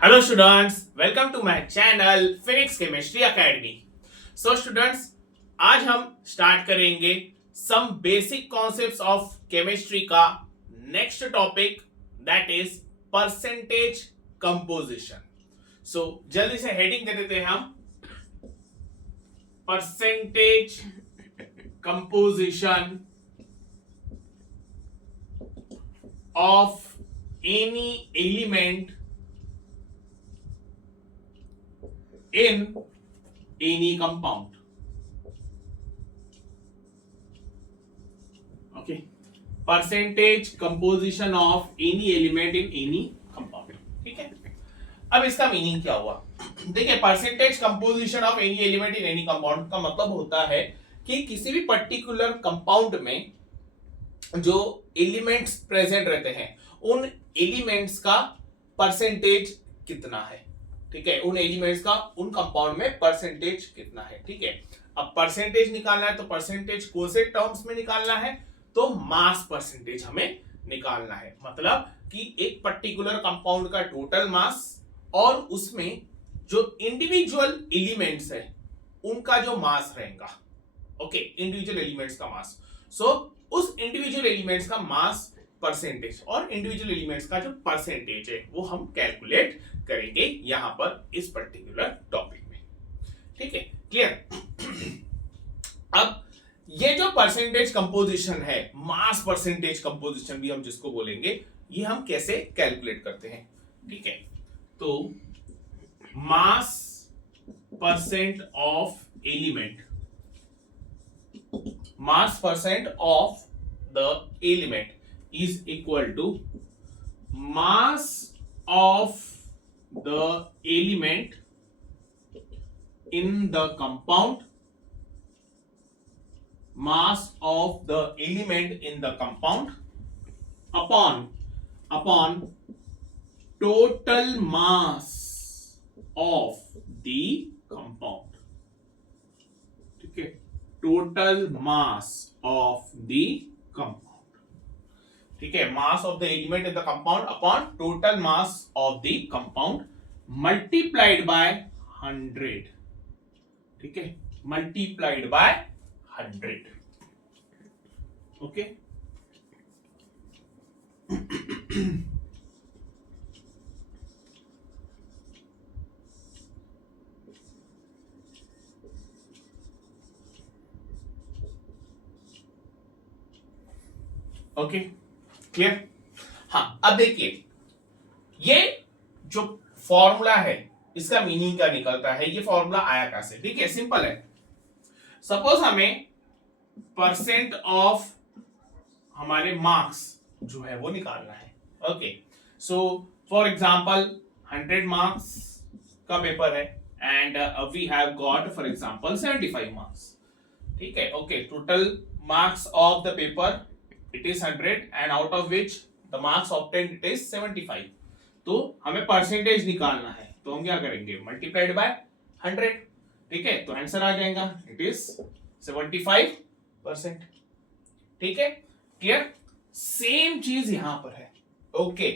Hello students, welcome to my channel Phoenix chemistry academy. So students, आज हम start करेंगे some basic concepts of chemistry का next topic, that is percentage composition. So जल्दी से heading दे देते हैं हम, percentage composition of any element in any compound. Okay, percentage composition of any element in any compound. ठीक है, अब इसका मीनिंग क्या हुआ? देखिए, percentage composition of any element in any compound का मतलब होता है कि किसी भी पर्टिकुलर कंपाउंड में जो एलिमेंट्स प्रेजेंट रहते हैं उन एलिमेंट्स का परसेंटेज कितना है। ठीक है, उन एलिमेंट्स का उन कंपाउंड में परसेंटेज कितना है। ठीक है, अब परसेंटेज निकालना है तो परसेंटेज कौन से टर्म्स में निकालना है, तो मास परसेंटेज हमें निकालना है। मतलब कि एक पर्टिकुलर कंपाउंड का टोटल मास और उसमें जो इंडिविजुअल एलिमेंट्स है उनका जो मास रहेगा। ओके, इंडिविजुअल एलिमेंट्स का मास, सो उस इंडिविजुअल एलिमेंट्स का मास परसेंटेज और इंडिविजुअल एलिमेंट्स का जो परसेंटेज है वो हम कैलकुलेट करेंगे यहां पर इस पर्टिकुलर टॉपिक में। ठीक है, क्लियर। अब ये जो परसेंटेज कंपोजिशन है, मास परसेंटेज कंपोजिशन भी हम जिसको बोलेंगे, ये हम कैसे कैलकुलेट करते हैं। ठीक है, तो मास percent of element, mass percent of the element is equal to mass of the element in the compound, mass of the element in the compound upon total mass of the compound. ठीक है, total mass of the compound। ठीक है, मास of the element in the compound upon total mass of the compound multiplied by 100। ठीक है, multiplied by 100। Okay, okay, clear. हाँ, अब देखिए, ये जो फॉर्मूला है इसका मीनिंग क्या निकलता है, ये फॉर्मूला आया कैसे। ठीक है, सिंपल है। सपोज हमें परसेंट ऑफ हमारे मार्क्स जो है वो निकालना है। Okay, so for example 100 marks का पेपर है and we have got for example 75 marks. ठीक है, okay, total marks of the paper it is 100 and out of which the marks obtained it is 75। तो हमें परसेंटेज निकालना है तो हम क्या करेंगे, मल्टीप्लाइड बाय 100। ठीक है, तो आंसर आ जाएगा, इट इज 75%। ठीक है, क्लियर। सेम चीज यहां पर है। ओके,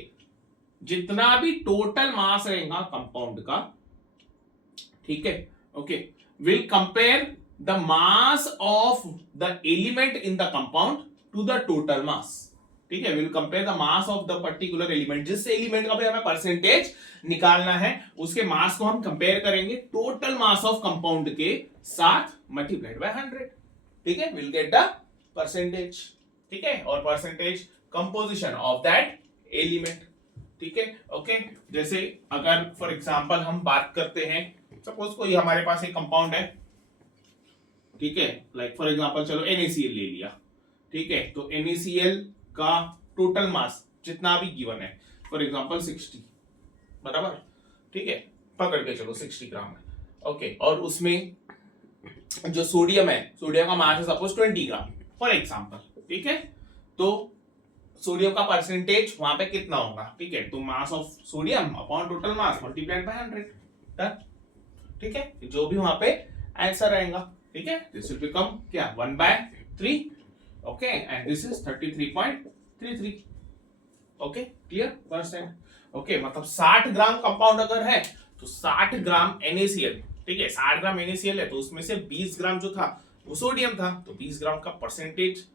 जितना भी टोटल मास रहेगा कंपाउंड का, ठीक है, okay, will compare the mass of the element in the compound to the total mass. ठीक है, will compare the mass of the particular element, जिस एलिमेंट का भी हमें परसेंटेज निकालना है उसके मास को हम कंपेयर करेंगे टोटल मास ऑफ कंपाउंड के साथ मल्टीप्लाइड बाय 100। ठीक है, विल गेट द परसेंटेज। ठीक है, और percentage composition of that element. ठीक है, ओके, जैसे अगर फॉर एग्जांपल हम बात करते हैं, सपोज कोई हमारे पास एक कंपाउंड है। ठीक है, लाइक फॉर एग्जांपल चलो NaCl ले लिया। ठीक है, तो NaCl का टोटल मास जितना भी गिवन है, फॉर एग्जांपल 60, बराबर। ठीक है, पकड़ के चलो 60 ग्राम है। ओके, और उसमें जो सोडियम है, सोडियम का मास है सपोज 20 ग्राम फॉर एग्जांपल। ठीक है, तो सोडियम का परसेंटेज वहां पे कितना होगा। ठीक है, तो mass of sodium upon total mass multiplied by 100। ठीक है, जो भी वहां पे आंसर रहेगा। ठीक है, दिस विल बिकम क्या, 1/3। Okay, and this is 33.33। Okay, clear percent। Okay मतलब 60 ग्राम कंपाउंड अगर है तो 60 ग्राम NaCl, ठीक है 60 ग्राम NaCl है तो उसमें से 20 ग्राम जो था वो सोडियम था, तो 20 ग्राम का परसेंटेज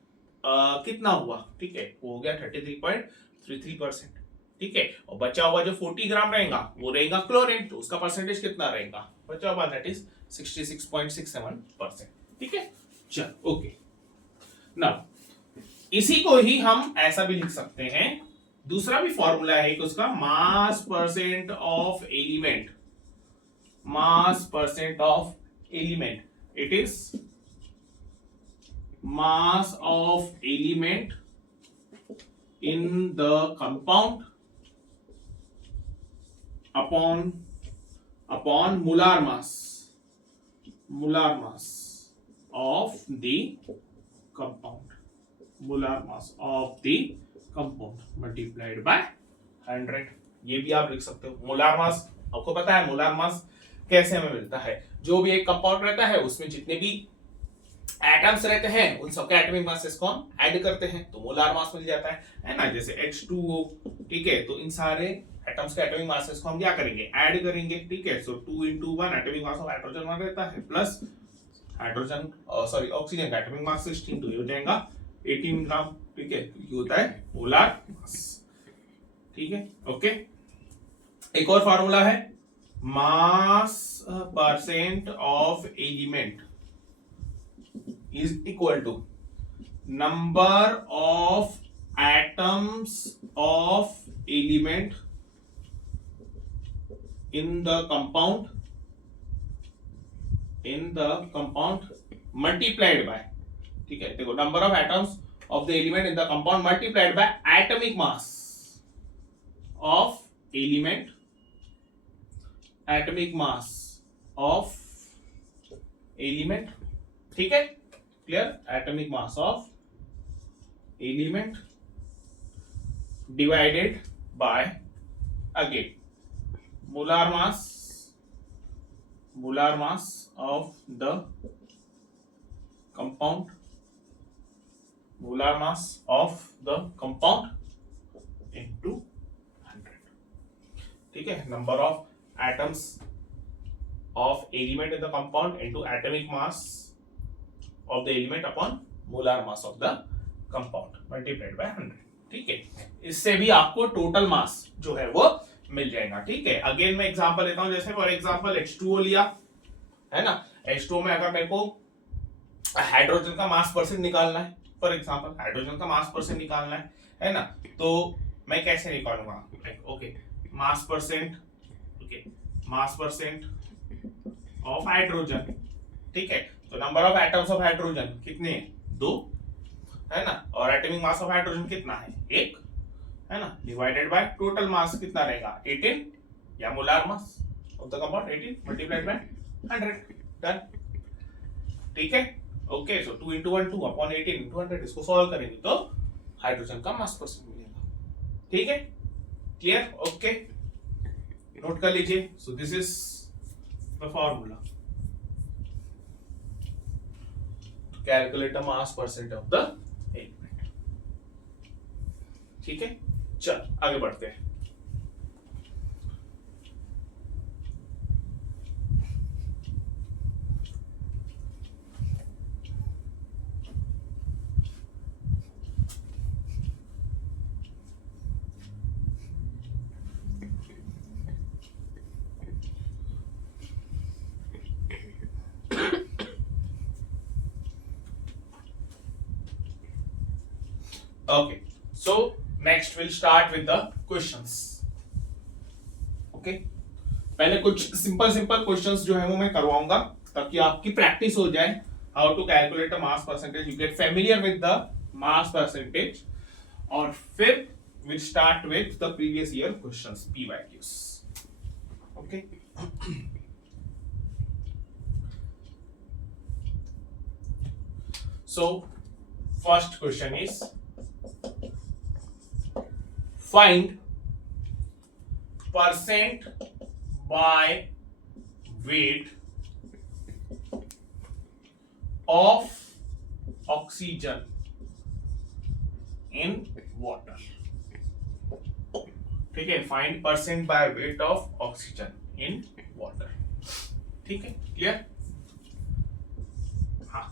कितना हुआ, ठीक है वो हो गया 33.33%, ठीक है। और बचा हुआ जो 40 ग्राम रहेगा वो रहेगा क्लोरीन, तो उसका परसेंटेज कितना रहेगा बचा हुआ, दैट इज 66.67%, ठीक है। चल ओके, नाउ इसी को ही हम ऐसा भी लिख सकते हैं, दूसरा भी फॉर्मूला है कि उसका मास percent of element, mass percent of element, it is mass of element in the compound upon molar mass of the compound, molar mass of the compound multiplied by 100। ये भी आप लिख सकते हो। मोलार मास आपको पता है, मोलार मास कैसे हमें मिलता है, जो भी एक कंपाउंड रहता है उसमें जितने भी एटम्स रहते हैं उन सबके एटॉमिक मासेस को हम ऐड करते हैं तो मोलार मास मिल जाता है ना। जैसे H2O, ठीक है, तो इन सारे एटम्स के एटॉमिक मासेस को हम क्या करेंगे ऐड करेंगे, ठीक है। सो 2 into 1 atomic mass of hydrogen 1 रहता है प्लस हाइड्रोजन सॉरी ऑक्सीजन का एटॉमिक मास 16, तो ये हो जाएगा 18 ग्राम, ठीक है, ये होता है मोलार मास, ठीक है। ओके, एक और फार्मूला है mass percent of element is equal to number of atoms of element in the compound multiplied by, ठीक है, देखो number of atoms of the element in the compound multiplied by atomic mass of element, atomic mass of element, ठीक है, clear. Atomic mass of element divided by again molar mass of the compound, molar mass of the compound into 100, ठीक है। Number of atoms of element in the compound into atomic mass of the element upon molar mass of the compound multiplied by 100, ठीक है। इससे भी आपको total mass जो है वो मिल जाएगा, ठीक है। अगेन मैं एग्जांपल लेता हूं, जैसे फॉर एग्जांपल H2O लिया है ना, H2O में अगर मेरे को हाइड्रोजन का मास परसेंट निकालना है, फॉर एग्जांपल हाइड्रोजन का मास परसेंट निकालना है ना, तो मैं कैसे निकालूंगा, okay mass percent, okay mass percent of hydrogen, ठीक है। तो number of atoms of hydrogen कितने हैं, 2 है ना, और एटॉमिक मास ऑफ हाइड्रोजन कितना है, 1 है ना, डिवाइडेड बाय टोटल मास कितना रहेगा 18, या molar mass of the compound 18 multiplied by 100, done, ठीक है। Okay, so 2 into 1 2 upon 18 into 100, इसको सॉल्व करेंगे तो हाइड्रोजन का मास परसेंट मिलेगा, ठीक है, क्लियर। ओके, नोट कर लीजिए, so this is the formula, calculate the mass percent of the element, ठीक है। चल आगे बढ़ते हैं। Okay, so next we'll start with the questions. Okay, पहले कुछ सिंपल क्वेश्चंस जो है वो मैं करवाऊंगा ताकि आपकी प्रैक्टिस हो जाए, how to calculate a mass percentage, you get familiar with the mass percentage, और फिर we'll start with the previous year questions, PYQs. Okay. So first question is find percent by weight of oxygen in water, ठीक है, find percent by weight of oxygen in water. ठीक है, clear? हाँ,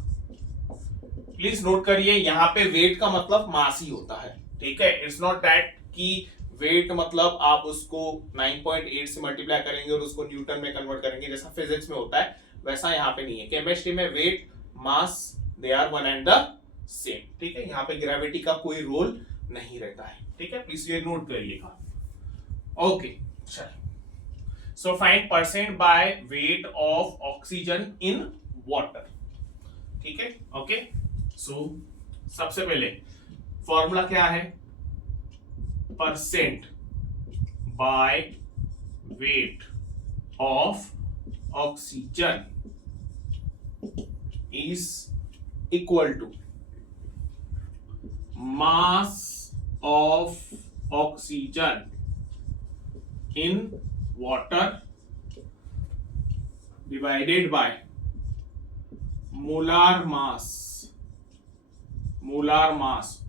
please note करिए, यहाँ पे wait का मतलब मास ही होता है। ठीक है, इट्स नॉट दैट कि वेट मतलब आप उसको 9.8 से मल्टीप्लाई करेंगे और उसको न्यूटन में कन्वर्ट करेंगे जैसा फिजिक्स में होता है, वैसा यहाँ पे नहीं है। केमिस्ट्री में weight mass they are one and the same. ठीक है, यहाँ पे ग्रेविटी का कोई रोल नहीं रहता है। ठीक है, प्लीज ये नोट करिएगा। ओके, चलिए, so find percent by weight of oxygen in water. ठीक है, ओके, सो सबसे पहले फॉर्मूला क्या है? Percent by weight of oxygen is equal to mass of oxygen in water divided by molar mass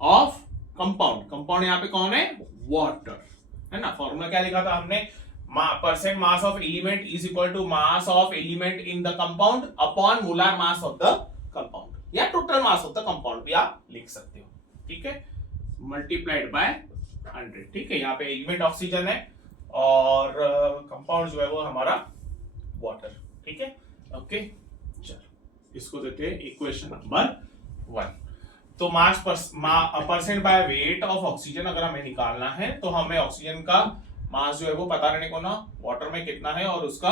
of compound. Compound यहां पे कौन है? वाटर, है ना। फॉर्मूला क्या लिखा था हमने? Percent mass of element is equal to mass of element in the compound upon molar mass of the compound, या total mass of the compound भी आप लिख सकते हो। ठीक है, मल्टीप्लाइड बाय 100। ठीक है, यहाँ पे एलिमेंट ऑक्सीजन है और कंपाउंड जो है वो हमारा वाटर। ठीक है, ओके, चलो इसको देते हैं इक्वेशन नंबर 1। तो मास percent by weight of oxygen अगर हमें निकालना है तो हमें ऑक्सीजन का मास जो है वो पता रहने को ना, वाटर में कितना है और उसका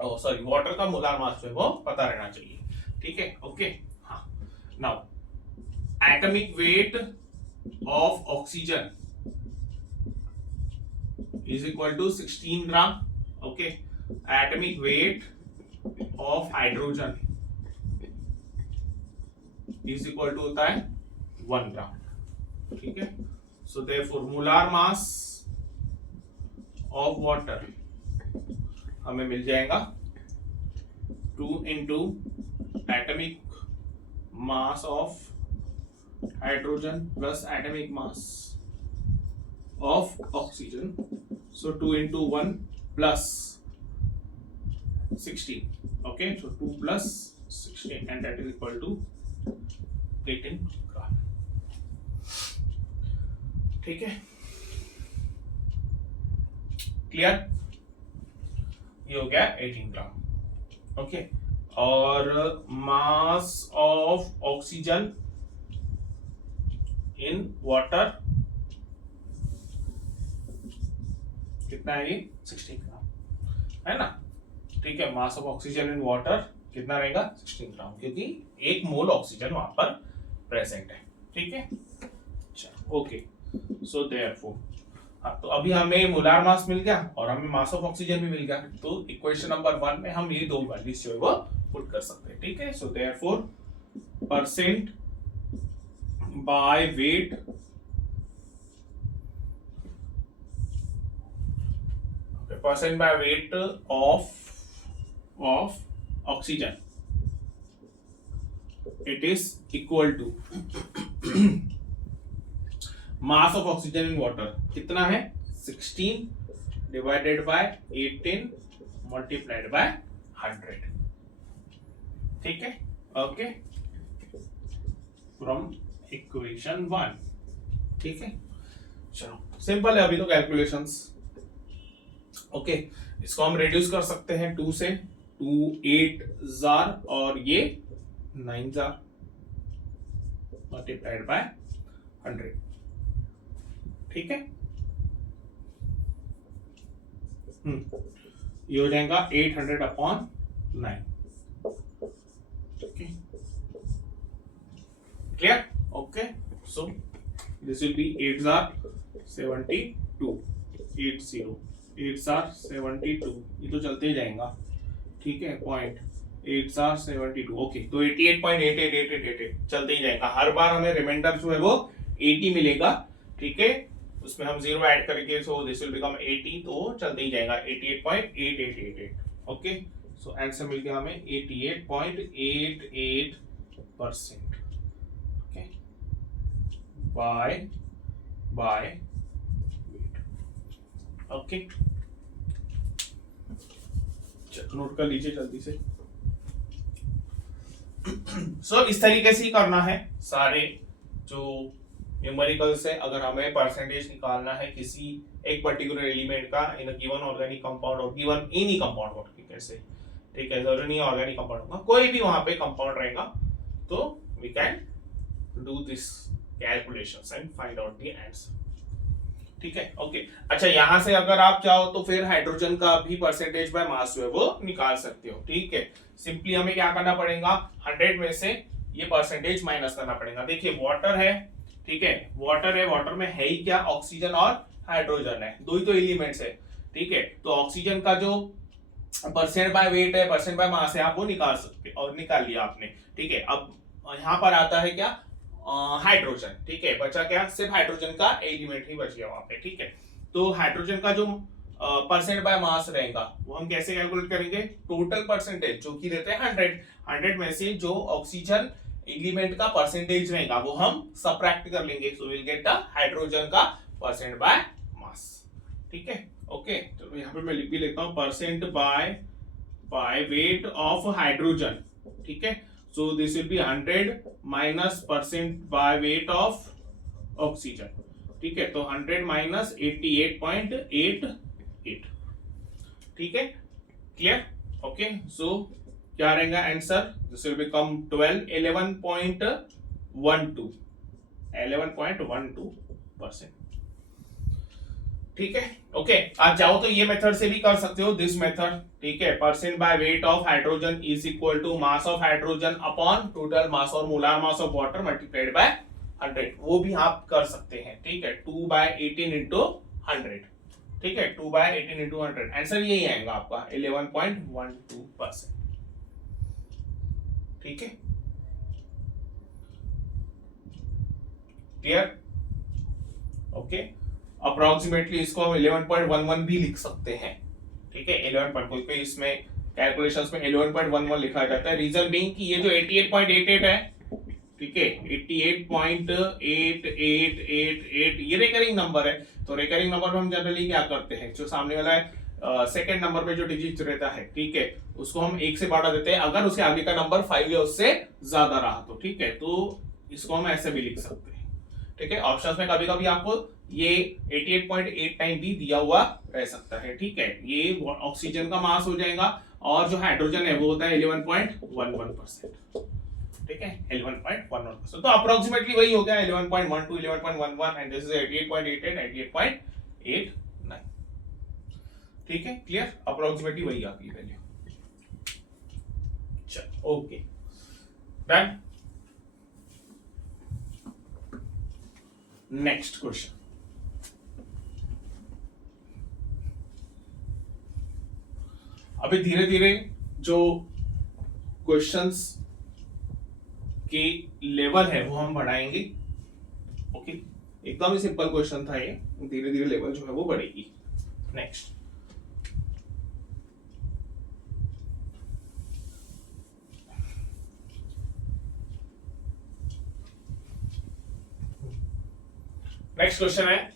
वाटर का मोलार मास जो है वो पता रहना चाहिए। ठीक है, ओके, हाँ। Now atomic weight of oxygen is equal to 16 gram. Okay, atomic weight of hydrogen is equal to होता है 1 ग्राम। ठीक है, so therefore molar mass of water हमें मिल जाएगा 2 into atomic mass of hydrogen plus atomic mass of oxygen, so 2 into 1 plus 16। Okay, so 2 plus 16 and that is equal to 18 gram. ठीक है, clear? ये हो गया 18 ग्राम। ओके, और मास ऑफ ऑक्सीजन इन वाटर कितना है? ये 16 ग्राम है ना। ठीक है, मास ऑफ ऑक्सीजन इन वाटर कितना रहेगा? 16 ग्राम, क्योंकि 1 मोल ऑक्सीजन वहां पर प्रेजेंट है। ठीक है, चलो, ओके, सो देयरफॉर हाँ, तो अभी हमें मोलार मास मिल गया और हमें मास ऑफ ऑक्सीजन भी मिल गया, तो इक्वेशन नंबर 1 में हम ये दो वैल्यूज जो है वो पुट कर सकते हैं। ठीक है, so therefore percent by wait percent by weight of oxygen, it is equal to mass of oxygen in water कितना है? 16 divided by 18 multiplied by 100। ठीक है, ओके, फ्रॉम इक्वेशन 1। ठीक है, चलो सिंपल है अभी तो कैलकुलेशंस। ओके, इसको हम रिड्यूस कर सकते हैं 2 से, 2 8 जार और ये 9 जार मल्टीप्लाइड बाय 100। ठीक है, ये हो जाएगा 800 upon 9। Clear? Okay, so this will be 8 jar 72, 80 8 jar 72, ये तो चलते ही जाएगा। ठीक है, पॉइंट 8 जार 72। ओके, तो 88.8888 चलते ही जाएगा। हर बार हमें रिमाइंडर जो है वो 80 मिलेगा। ठीक है, उसमें हम 0 ऐड करेंगे, सो दिस विल बिकम 80, तो चलते ही जाएगा 88.8888। ओके, सो आंसर मिल गया हमें 88.88%। Okay, by weight. Okay, note कर लीजिए जल्दी से। सो इस तरीके से ही करना है सारे जो न्यूमेरिकल्स है। अगर हमें परसेंटेज निकालना है किसी एक पर्टिकुलर एलिमेंट का इन अ गिवन ऑर्गेनिक कंपाउंड और गिवन एनी कंपाउंड कैसे, ठीक है, जरूरी नहीं ऑर्गेनिक कंपाउंड होगा, कोई भी वहां पे कंपाउंड रहेगा, तो we can do this calculations and find out the answer, ठीक है। ओके, अच्छा यहां से अगर आप चाहो तो फिर हाइड्रोजन का भी परसेंटेज बाय मास जो है वो निकाल सकते हो, ठीक है। सिंपली हमें क्या करना पड़ेगा, 100 में से ये परसेंटेज माइनस करना पड़ेगा। देखिए वाटर है, ठीक है, वाटर है, वाटर में है ही क्या, ऑक्सीजन और हाइड्रोजन है, दो ही तो एलिमेंट्स है, ठीक है। तो ऑक्सीजन का जो परसेंट बाय वेट है, परसेंट बाय मास है, आप वो निकाल सकते और निकाल लिया आपने, ठीक है। अब यहाँ पर आता है क्या, हाइड्रोजन, ठीक है, बचा क्या, सिर्फ हाइड्रोजन का एलिमेंट ही बच गया वहां पे, ठीक है। तो हाइड्रोजन का जो परसेंट बाय मास रहेगा वो हम कैसे कैलकुलेट करेंगे, टोटल परसेंटेज जो कि रहते हैं 100 में से जो ऑक्सीजन एलिमेंट का परसेंटेज रहेगा वो हम सबट्रैक्ट कर लेंगे, so will get the hydrogen का परसेंट बाय मास, ठीक है। ओके, तो यहाँ पे मैं लिख भी लेता हूँ, percent by weight of hydrogen, ठीक है। So this will be 100 minus percent by weight of oxygen, ठीक है। तो 100 minus 88.88, ठीक है, क्लियर। ओके, सो क्या रहेगा आंसर, दिस विल बिकम 11.12%, ठीक है। ओके, आप चाहो तो ये मेथड से भी कर सकते हो, दिस मेथड, ठीक है। Percent by weight of hydrogen is equal to mass of hydrogen upon total mass और molar mass of water multiplied by 100, वो भी आप कर सकते हैं, ठीक है। 2/18 इंटू 100, ठीक है, 2/18 इंटू 100, आंसर यही आएगा आपका 11.12%, ठीक है, क्लियर। ओके, अप्रोक्सीमेटली इसको हम 11.11 भी लिख सकते हैं, ठीक है। 11 कोई इसमें कैलकुलेशंस में 11.11 लिखा जाता है, रीजन बीइंग कि ये जो 88.88 है, ठीक है, 88.8888 ये रिकरिंग नंबर है। तो रिकरिंग नंबर में हम जनरली क्या करते हैं, जो सामने वाला है सेकंड नंबर में जो डिजिट रहता है, ठीक है, उसको हम 1 से बढ़ा देते हैं, अगर उसके आगे का नंबर 5 या उससे ज्यादा रहा तो, ठीक है। तो इसको हम ऐसे भी लिख सकते हैं, ठीक है। ऑप्शंस में कभी कभी आपको ये 88.89 भी दिया हुआ रह सकता है, ठीक है। ये ऑक्सीजन का मास हो जाएगा और जो हाइड्रोजन है वो होता है 11.11%, ठीक है, 11.11%। तो अप्रोक्सीमेटली वही हो गया 11.12 11.11 एंड दिस इज 88.88 88.89, ठीक है, क्लियर। अप्रोक्सीमेटली वही आ गई वैल्यू, चलो ओके डन। नेक्स्ट क्वेश्चन, अभी धीरे धीरे जो क्वेश्चंस के लेवल है वो हम बढ़ाएंगे, ओके। एकदम ही सिंपल क्वेश्चन था ये, धीरे धीरे लेवल जो है वो बढ़ेगी। नेक्स्ट, नेक्स्ट क्वेश्चन है,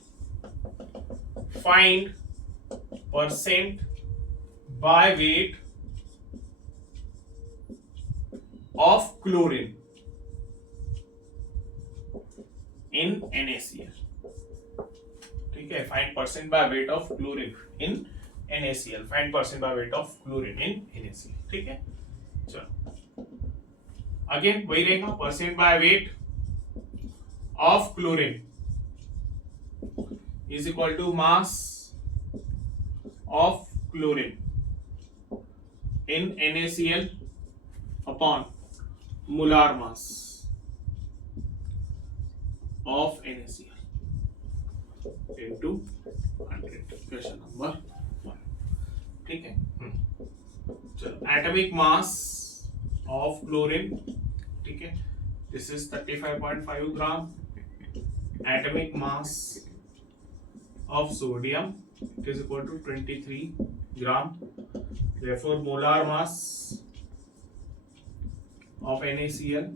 find percent by weight of chlorine in NaCl, ठीक है। Find percent by weight of chlorine in NaCl, find percent by weight of chlorine in NaCl, ठीक है। चलो अगेन वही रहेगा, percent by weight of chlorine is equal to mass of chlorine in NaCl upon molar mass of NaCl into 100, question number 1, ठीक है। चलो, atomic mass of chlorine, ठीक है, this is 35.5 gram, atomic mass of sodium it is equal to 23 gram, therefore molar mass of NaCl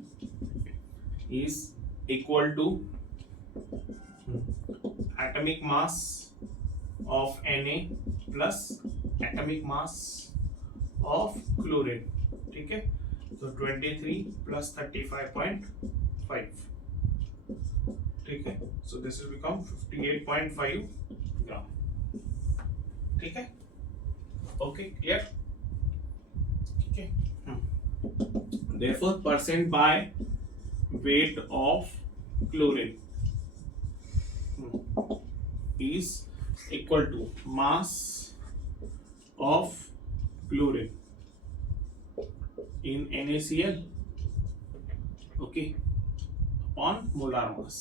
is equal to atomic mass of Na plus atomic mass of chlorine. ठीक है, तो 23 plus 35.5. ठीक है, so this will become 58.5 ग्राम. ठीक है, okay clear. ठीक है, therefore percent by weight of chlorine is equal to mass of chlorine in NaCl, okay, upon molar mass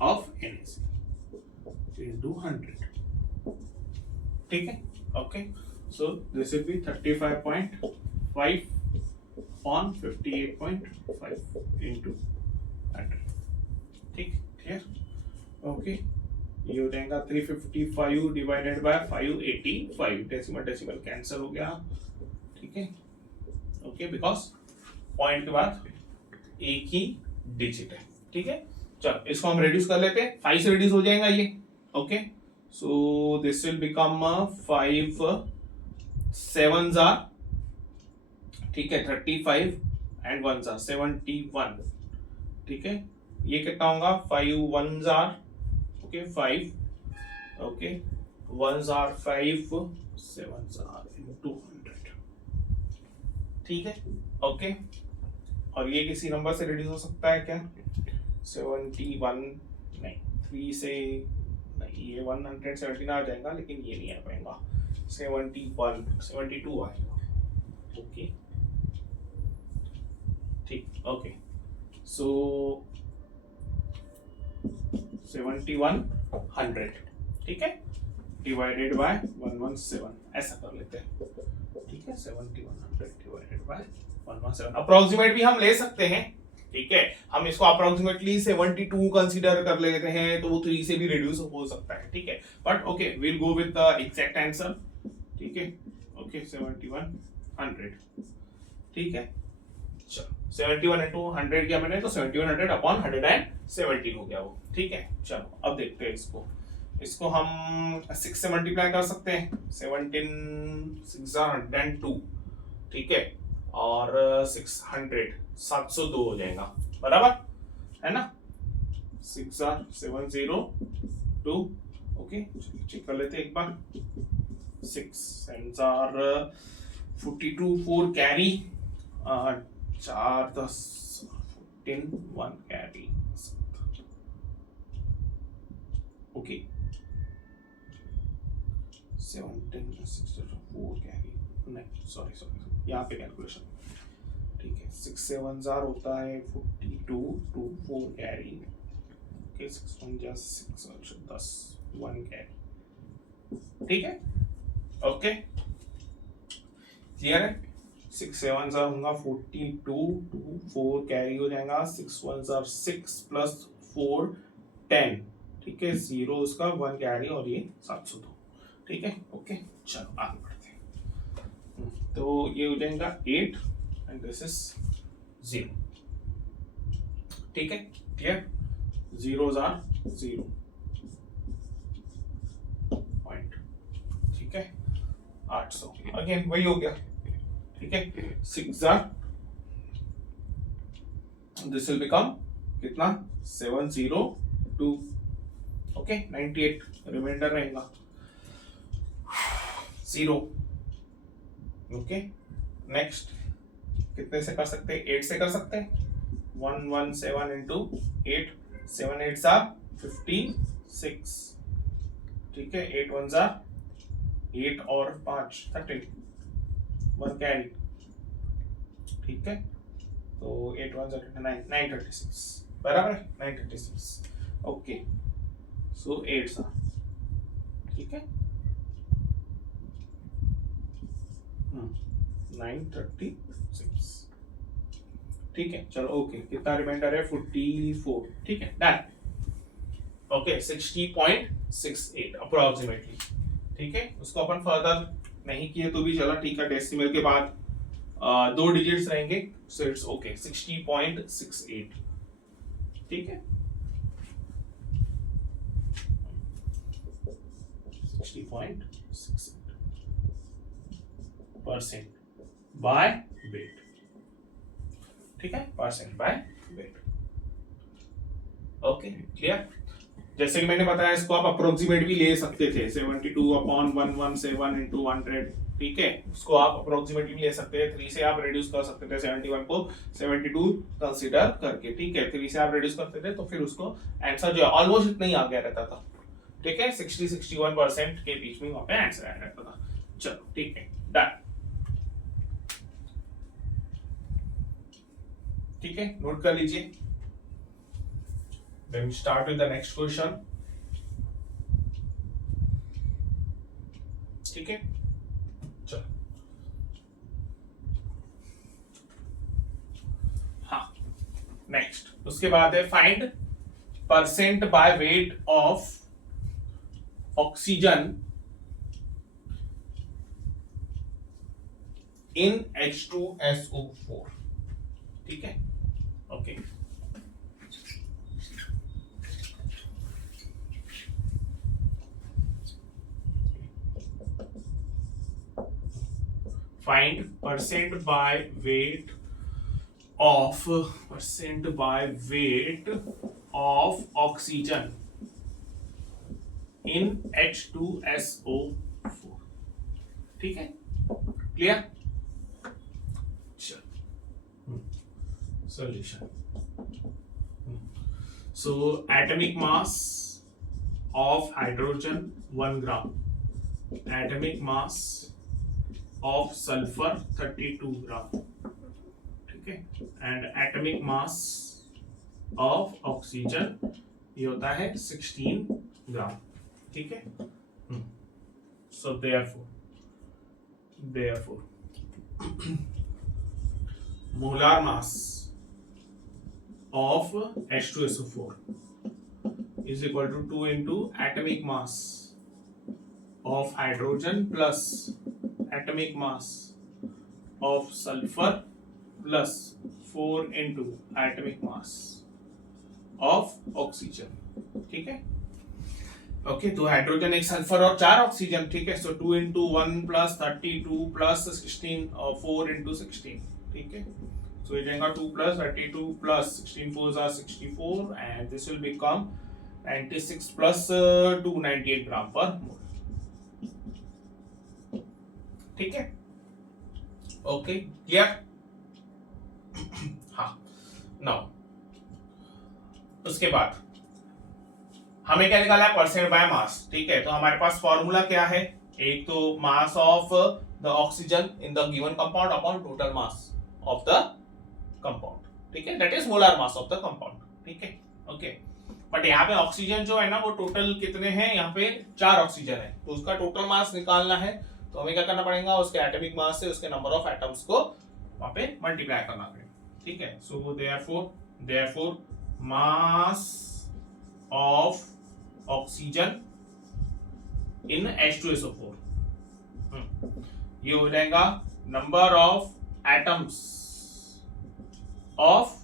of NaCl into 100. ठीक है, okay, so this will be 35.5 on 58.5 into 100. ठीक, clear, okay. ये हो जाएगा 355 divided by 585. Decimal cancel हो गया. ठीक है, ओके, बिकॉज पॉइंट के बाद एक ही डिजिट है. ठीक है, चलो इसको हम रिड्यूस कर लेते हैं. 5 से रिड्यूस हो जाएगा ये. Okay, so this will become 5 7s are, ठीक है, 35 एंड 1s are 71. ठीक है, ये कितना होगा, 5 1s are, okay, 5, okay, 1s are 5, 7s are into 100. ठीक है, ओके. और ये किसी नंबर से रिड्यूस हो सकता है क्या, 71 नहीं, 3 से नहीं, ये 117 आ जाएगा, लेकिन ये नहीं आ पाएगा. 71 72 आएगा. ओके, ठीक, ओके, सो 7100, ठीक है, डिवाइडेड बाय 117, ऐसा कर लेते हैं. ठीक है, 7100 डिवाइडेड बाय 117. अप्रोक्सीमेट भी हम ले सकते हैं. ठीक है, हम इसको अप्रोक्सीमेटली 72 कंसीडर कर लेते हैं, तो वो 3 से भी रिड्यूस हो सकता है. ठीक है, but okay, will go with the exact answer. ठीक है, ओके, 7100. ठीक है, चलो 71 into 100 किया मैंने, तो 7100 अपॉन 117 हो गया वो. ठीक है, चलो अब देखते हैं इसको हम 6 से मल्टीप्लाई कर सकते हैं. 17 6 are 102. ठीक है, और 600 702 हो जाएगा, बराबर है ना. 6 are 702. ओके, चेक कर लेते हैं एक बार. 6 7s are 42, 4 carry, 4 10 14, 1 carry. Okay, 17 6 4 carry, नहीं सॉरी यहाँ पे कैलकुलेशन. ठीक है, 6 7s are होता है 42, 2 4 कैरी. Okay, 6 1 6 10 1 carry. ठीक है, ओके, क्लियर है. 6 7s are होगा 42, 2 4 कैरी हो जाएगा. 6 1s are 6 प्लस 4 10. ठीक है, 0 उसका, 1 कैरी, और ये 702. ठीक है, ओके, चलो आगे बढ़ते हैं. तो ये हो जाएगा 8 एंड दिस इज 0. ठीक है, क्लियर. 0s are 0 point. ठीक है, 800 अगेन वही हो गया. ठीक है, 6 are, दिस विल बिकम कितना, 702. ओके, 98 रिमाइंडर रहेगा. 0. ओके, नेक्स्ट कितने से कर सकते हैं, 8 से कर सकते हैं. 117 into 8, 7 8s are 56. ठीक है, 8 1s are 8 और 5 13, 1 कैरी. ठीक है, तो 8 1s are 936, बराबर है, 936. ओके, सो 8s are, ठीक है, 936. ठीक है, चलो ओके, कितना रिमाइंडर है, 44. ठीक है, डन. Okay, 60.68 approximately. ठीक है, उसको अपन फर्दर नहीं किए तो भी चला, ठीक है. डेसिमल के बाद 2 डिजिट्स रहेंगे, सो इट्स ओके. 60.68. ठीक है, 60.68% बाय वेट, ठीक है, percent by wait. Okay clear. जैसे कि मैंने बताया इसको आप अप्रोक्सीमेट भी ले सकते थे, 72/117 into 100, ठीक है, उसको आप अप्रोक्सीमेट भी ले सकते हैं। 3 से आप रिड्यूस कर सकते थे 71 को 72 कंसीडर करके, ठीक है, 3 से आप रिड्यूस करते थे तो फिर उसको आंसर जो है ऑलमोस्ट इतना ही आ गया रहता था, ठीक है, 60-61% के बीच में वहां पे आंसर आया रहता था। चलो ठीक है, डन, ठीक है, नोट कर लीजिए। Then start with the next question, ठीक है, चलो, हाँ, नेक्स्ट उसके बाद है find percent by weight of oxygen in H2SO4, ठीक है, okay. Find percent by weight of oxygen in H2SO4, ठीक है, clear. Solution. So atomic mass of hydrogen 1 gram, atomic mass of sulfur 32 gram, ठीक है, and atomic mass of oxygen ये होता है 16 ग्राम, ठीक है। So therefore molar mass of H2SO4 is equal to 2 into atomic mass of hydrogen plus atomic mass of sulfur plus 4 into atomic mass of oxygen, ठीक है, okay. तो hydrogen, एक sulphur और 4 ऑक्सीजन, ठीक है। सो 2 into 1 plus 32 plus 16 और 4 into 16, ठीक है। So ये जाएगा 2 plus 32 plus 16 4s are 64 and this will become 96 plus 2 98 gram per mole, ठीक है, ओके क्लियर। हाँ, नाउ उसके बाद हमें क्या निकाला है, परसेंट बाय मास, ठीक है। तो हमारे पास फॉर्मूला क्या है, एक तो मास of the oxygen in the given compound upon total mass of the compound, ठीक है, that is molar mass of the compound, ठीक है, ओके। बट यहाँ पे ऑक्सीजन जो है ना वो टोटल कितने हैं, यहाँ पे 4 ऑक्सीजन है, तो उसका टोटल मास निकालना है, तो हमें क्या करना पड़ेगा, उसके एटॉमिक मास से उसके नंबर ऑफ एटम्स को वहां पे मल्टीप्लाई करना पड़ेगा, ठीक है। So therefore mass of oxygen in H2SO4 ये हो जाएगा number of atoms of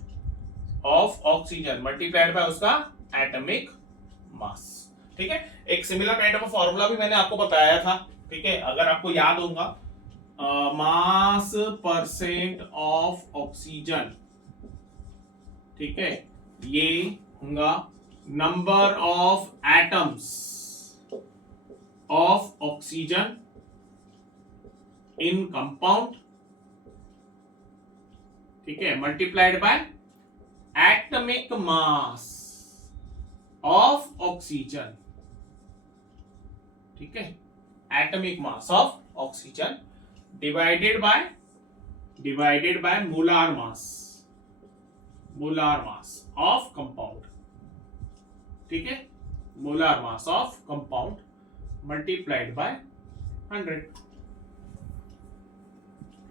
oxygen multiplied by उसका एटॉमिक मास, ठीक है। एक सिमिलर काइंड ऑफ फॉर्मूला भी मैंने आपको बताया था, ठीक है, अगर आपको याद होगा, मास परसेंट ऑफ ऑक्सीजन, ठीक है, ये होगा number of atoms of oxygen in compound, ठीक है, multiplied by atomic mass of oxygen, ठीक है, atomic mass of oxygen divided by molar mass of compound, ठीक है, molar mass of compound multiplied by 100,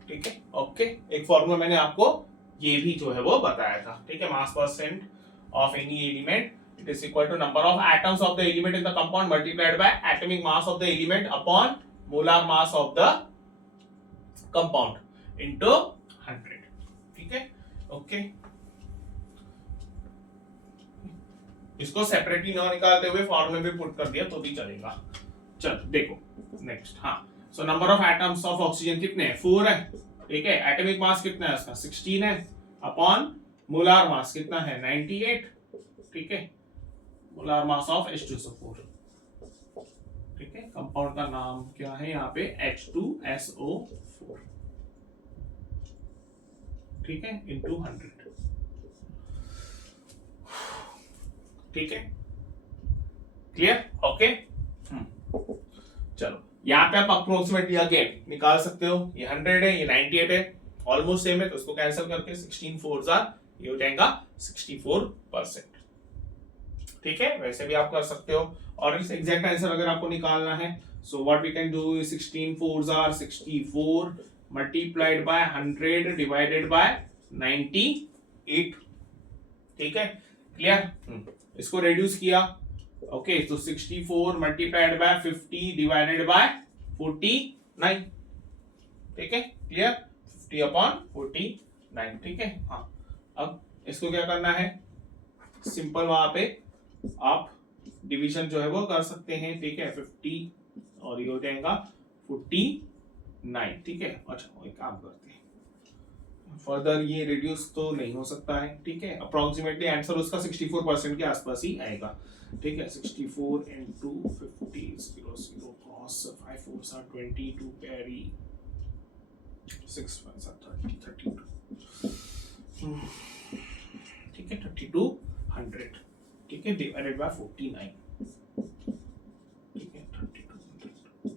ठीक है, ओके। एक फॉर्मूला मैंने आपको ये भी जो है वो बताया था, ठीक है, mass percent of any element it is equal to number of atoms of the element in the compound multiplied by atomic mass of the element upon molar mass of the compound into 100, ठीक है, okay. इसको separately ना निकालते हुए फॉर्मूले में put कर दिया तो भी चलेगा, चलो देखो नेक्स्ट, हाँ so number of atoms of oxygen कितने हैं, 4 है, ठीक है। एटॉमिक मास कितना है उसका, 16 है, अपॉन मोलार मास कितना है, 98, ठीक है। मोलार मास ऑफ H2SO4, ठीक है। कंपाउंड का नाम क्या है यहाँ पे, H2SO4, ठीक है, इंटू 100, ठीक है, क्लियर, ओके। चलो यहाँ पे आप अप्रोक्सीमेटली अगेन निकाल सकते हो, ये 100 है, ये 98 है, ऑलमोस्ट सेम है, तो इसको कैंसिल करके 16 4 ये हो जाएगा 64%, ठीक है। वैसे भी आप कर सकते हो, और इस एग्जैक्ट आंसर अगर आपको निकालना है, so what we can do, 16 4 64 multiplied by 100 divided by 98, ठीक है, क्लियर। इसको रिड्यूस किया, ओके, तो 64 मल्टीप्लाइड बाय 50 डिवाइडेड बाय 49, ठीक है, क्लियर, 50 अपॉन 49, ठीक है। हाँ अब इसको क्या करना है, सिंपल वहां पे आप डिवीजन जो है वो कर सकते हैं, ठीक है, 50 और ये हो जाएगा 49, ठीक है। अच्छा एक काम करते हैं, फर्दर ये रिड्यूस तो नहीं हो सकता है, ठीक है, अप्रोक्सीमेटली आंसर उसका 64% के आसपास ही आएगा, ठीक है। 64 into 50 0 0 cross 5 4s are 22 carry 6 5s are 30 32, ठीक है, 3200, ठीक है, डिवाइडेड बाय 49, ठीक है, 3200,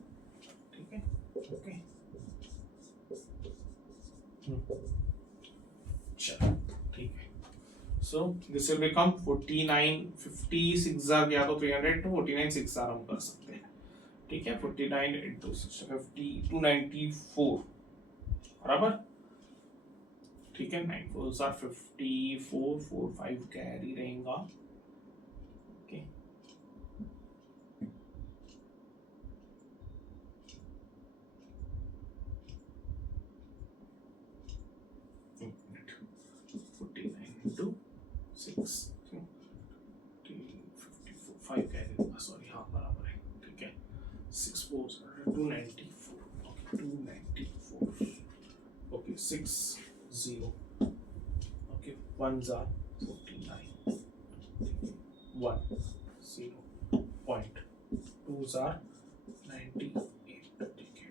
ठीक है, ओके। चलो ठीक है, सो दिस विल बिकम 49 56 या तो 300 तो 49 6 हम कर सकते हैं, ठीक है। 49 into 650 294 बराबर, ठीक है, 9 4s are 54 4 5 कैरी रहेगा, ओके। फाइव कैरी, सॉरी, हाँ बराबर है, ठीक है। 6 4 294, okay, 294, okay, 6 0, okay, 1s are 49, 1 0 point, 2s are 98, ठीक है, ठीक है,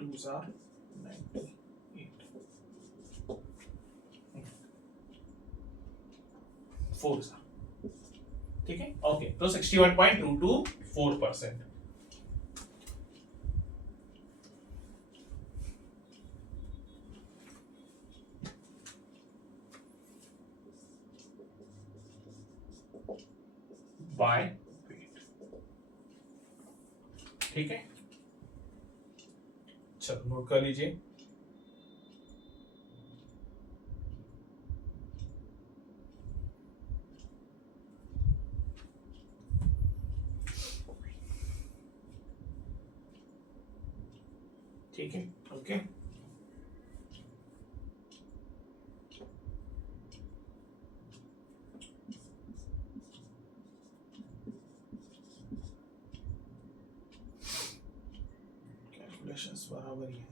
2s are 98, 4s are, ठीक है, ओके, तो 61.224%, बाय वेट, ठीक है। चलो नोट कर लीजिए, ठीक है, ओके। कैलकुलेशंस बराबर ही है,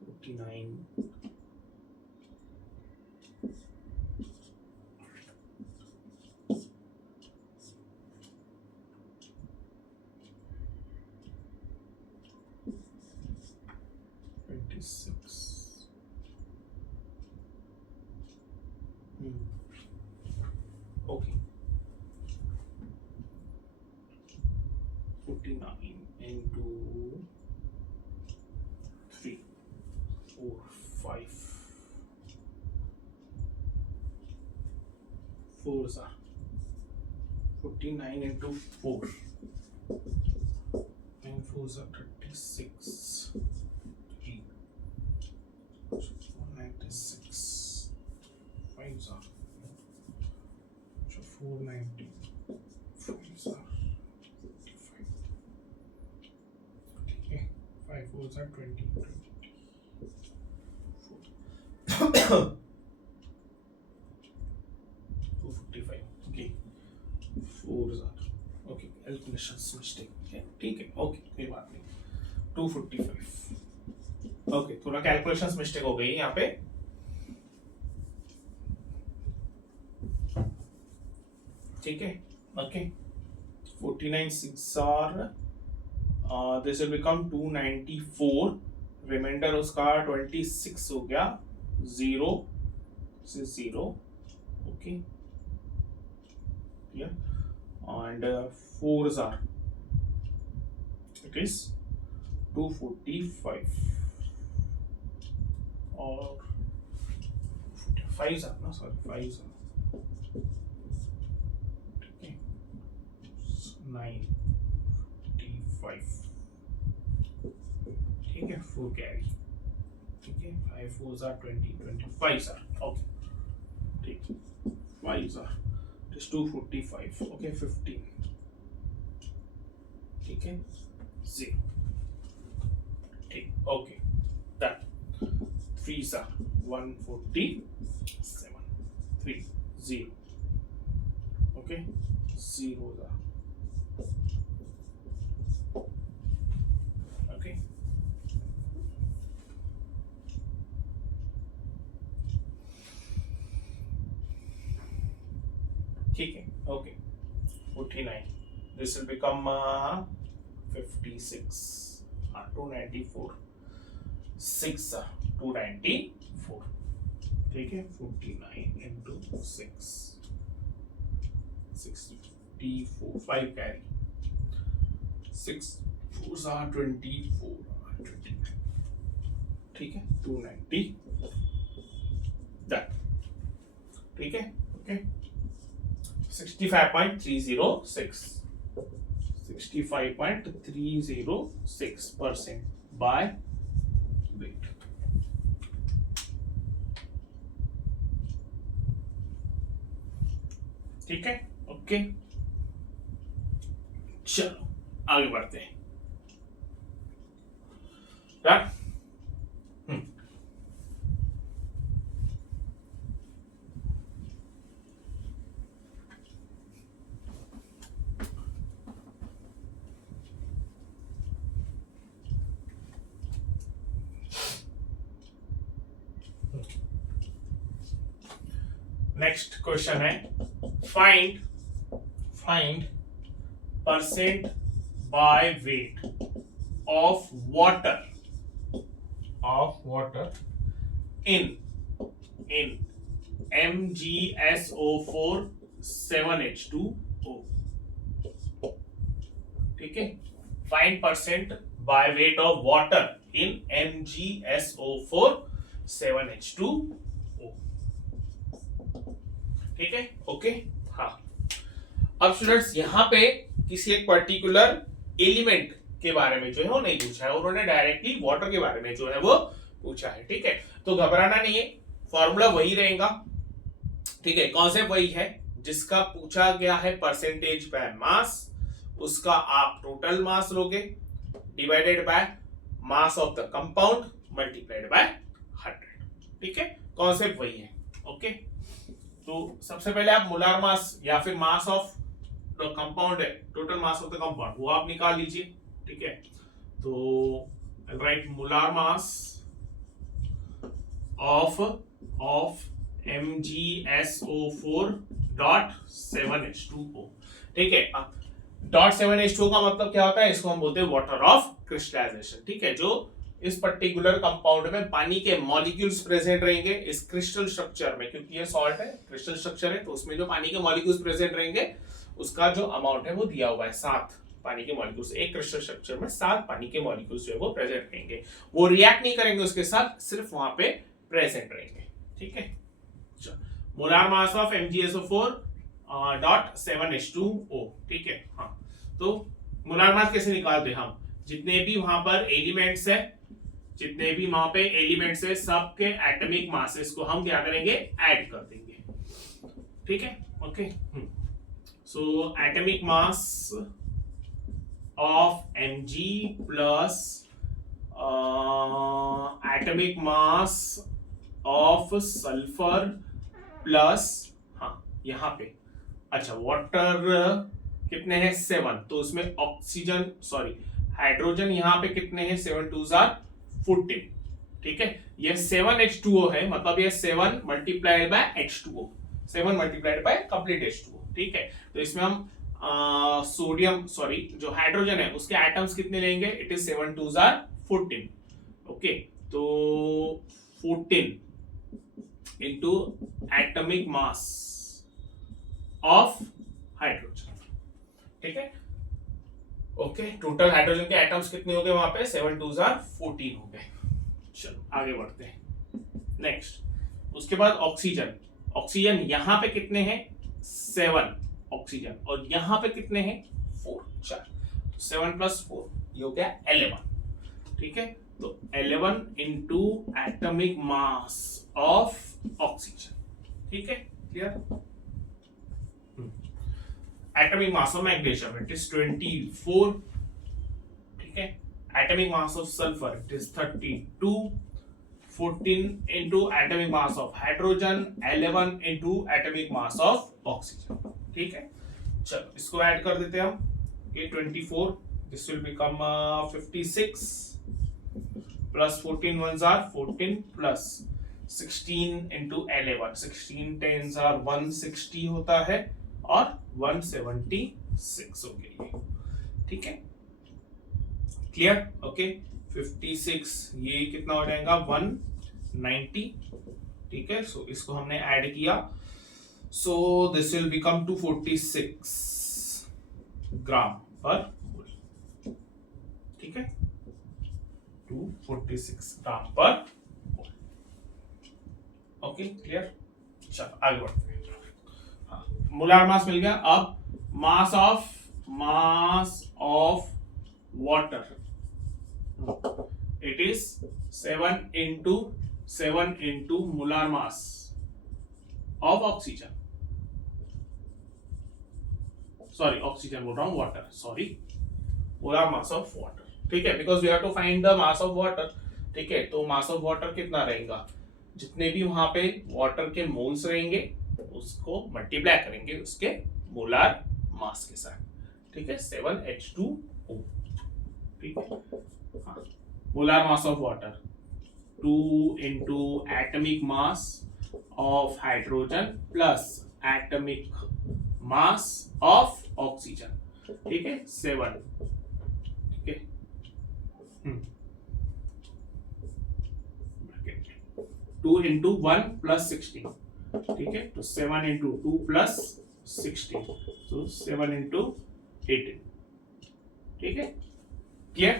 49 26, okay, 49 into 3 4 5 4s are 49 into 4 and 4s are 36, 196, 5s are 490, 5s are 55, ठीक है, 5 4s are 20 255, okay, 4s okay calculations mistake है, ठीक है, ओके कोई बात नहीं। 245, ओके थोड़ा कैलकुलेशंस मिस्टेक हो गई यहाँ पे, ठीक है, okay 49 6 are this will become 294, remainder उसका 26 हो गया, 0 से 0, okay yeah, and 4s are, it is 245 or 5s are, no sorry 5s are, okay 955, ठीक है 4 कैरी, ठीक है 5 4s are 20 25s are, okay ठीक 5s are, it is 245, okay 15, ठीक है 0, ठीक okay done. 3s are 147, 3 0, okay 0s are, okay ठीक है ओके 49, this will become 56, 294, 6 294, ठीक है 49 into 6 64, 5 carry, 6 4s are 24, 29, ठीक है 290 डन, ठीक है ओके 65.306, 65.306% by weight, ठीक है ओके चलो आगे बढ़ते हैं, राइट नेक्स्ट क्वेश्चन है find percent by weight of water in MgSO4 7H2O, ठीक है find percent by weight of water in MgSO4 7H2O, ठीक है ओके हाँ। अब स्टूडेंट्स यहाँ पे किसी एक पर्टिकुलर एलिमेंट के बारे में जो है वो नहीं पूछा है, उन्होंने डायरेक्टली वाटर के बारे में जो है वो पूछा है, ठीक है तो घबराना नहीं है, फॉर्मूला वही रहेगा, ठीक है कॉन्सेप्ट वही है, जिसका पूछा गया है परसेंटेज बाय मास, उसका आप टोटल मास लोगे divided by mass of the compound multiplied by 100, ठीक है कॉन्सेप्ट वही है ओके। तो सबसे पहले आप मोलार मास या फिर मास ऑफ द कंपाउंड है, total mass of the compound वो आप निकाल लीजिए, ठीक है तो right molar mass of MgSO4.7H2O, ठीक है .7H2O का मतलब क्या होता है, इसको हम बोलते हैं वाटर ऑफ क्रिस्टलाइजेशन, ठीक है जो इस पर्टिकुलर कंपाउंड में पानी के मॉलिक्यूल्स प्रेजेंट रहेंगे इस क्रिस्टल स्ट्रक्चर में, क्योंकि ये सॉल्ट है क्रिस्टल स्ट्रक्चर है तो उसमें जो पानी के मॉलिक्यूल्स प्रेजेंट रहेंगे उसका जो अमाउंट है वो दिया हुआ है 7 पानी के मॉलिक्यूल्स, एक क्रिस्टल स्ट्रक्चर में 7 पानी के मॉलिक्यूल्स जो है वो प्रेजेंट रहेंगे, वो रिएक्ट नहीं करेंगे उसके साथ, सिर्फ वहां पे प्रेजेंट रहेंगे, ठीक है मोलार मास ऑफ MgSO4.7H2O, ठीक है हाँ तो मोलार मास कैसे निकालते हैं हम, जितने भी वहां पर एलिमेंट्स है सबके एटॉमिक मासेस को हम क्या करेंगे ऐड कर देंगे, ठीक है okay so atomic mass of Mg plus atomic mass of sulphur plus हाँ यहाँ पे अच्छा वाटर कितने हैं 7, तो उसमें ऑक्सीजन सॉरी हाइड्रोजन यहाँ पे कितने हैं 7 2 जार 14, ठीक है। ये 7H2O है, मतलब ये 7 multiplied by H2O, 7 multiplied by complete H2O, ठीक है। तो इसमें हम सोडियम सॉरी जो हाइड्रोजन है उसके एटम्स कितने लेंगे, इट इज 7 2 जार 14, ओके। तो 14 into atomic mass of hydrogen, ठीक है, ओके। टोटल हाइड्रोजन के एटम्स कितने हो गए वहां पे 7 2 जार 14 हो गए। चलो आगे बढ़ते हैं नेक्स्ट। उसके बाद ऑक्सीजन, ऑक्सीजन यहां पे कितने हैं 7 ऑक्सीजन, और यहां पे कितने हैं 4 4, तो 7 + 4 ये हो गया 11, ठीक है। तो 11 into atomic mass of oxygen, ठीक है, clear. Atomic mass of magnesium it is 24, ठीक है। Atomic mass of sulphur it is 32, 14 into atomic mass of hydrogen, 11 into atomic mass of oxygen, ठीक है। चलो इसको ऐड कर देते हैं हम, ये 24, this will become 56 plus 14 1 jar 14 plus 16 into 11, 16 10 jar 160 होता है और 176 हो गई, ठीक है, क्लियर, ओके। 56 ये कितना हो जाएगा 190, ठीक है। सो इसको हमने ऐड किया, सो this will become 246 gram per mole, ठीक है, 246 ग्राम पर मोल, ओके, क्लियर। चलो आगे बढ़ते हैं। हाँ, मोलार मास मिल गया। अब mass of water it is 7 into molar mass of oxygen, sorry oxygen बोल रहा हूं water, sorry molar mass of water, ठीक है, because we have to find the mass of water, ठीक है। तो मास ऑफ वाटर कितना रहेगा, जितने भी वहां पे वाटर के मोल्स रहेंगे उसको मल्टीप्लाई करेंगे उसके मोलार मास के साथ, ठीक है, 7H2O, ठीक है। हाँ, molar mass of water 2 into atomic mass of hydrogen plus atomic mass of oxygen, ठीक है 7, ठीक है। 2 into 1 plus 16, ठीक है, तो 7 into 2 plus 16, so 7 into 18, ठीक है, क्लियर।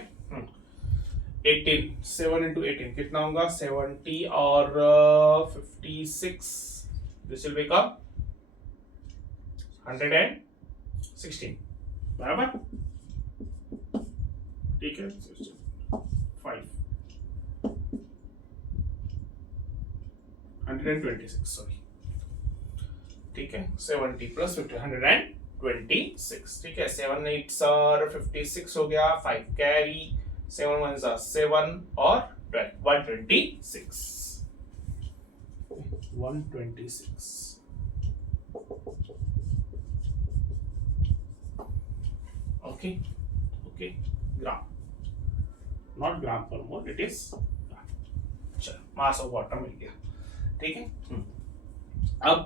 18, 7 into 18 कितना होगा 70 और 56, दिस विल बिकम 116, बराबर, ठीक है, 5 126 सॉरी, ठीक है, 70 + 50 126, ठीक है। 7 8 और 56 हो गया, 5 कैरी, 7 1 7 और 12 126, 126, okay okay, gram, not gram per mole, it is gram. चलो मास ऑफ वाटर मिल गया, ठीक है। अब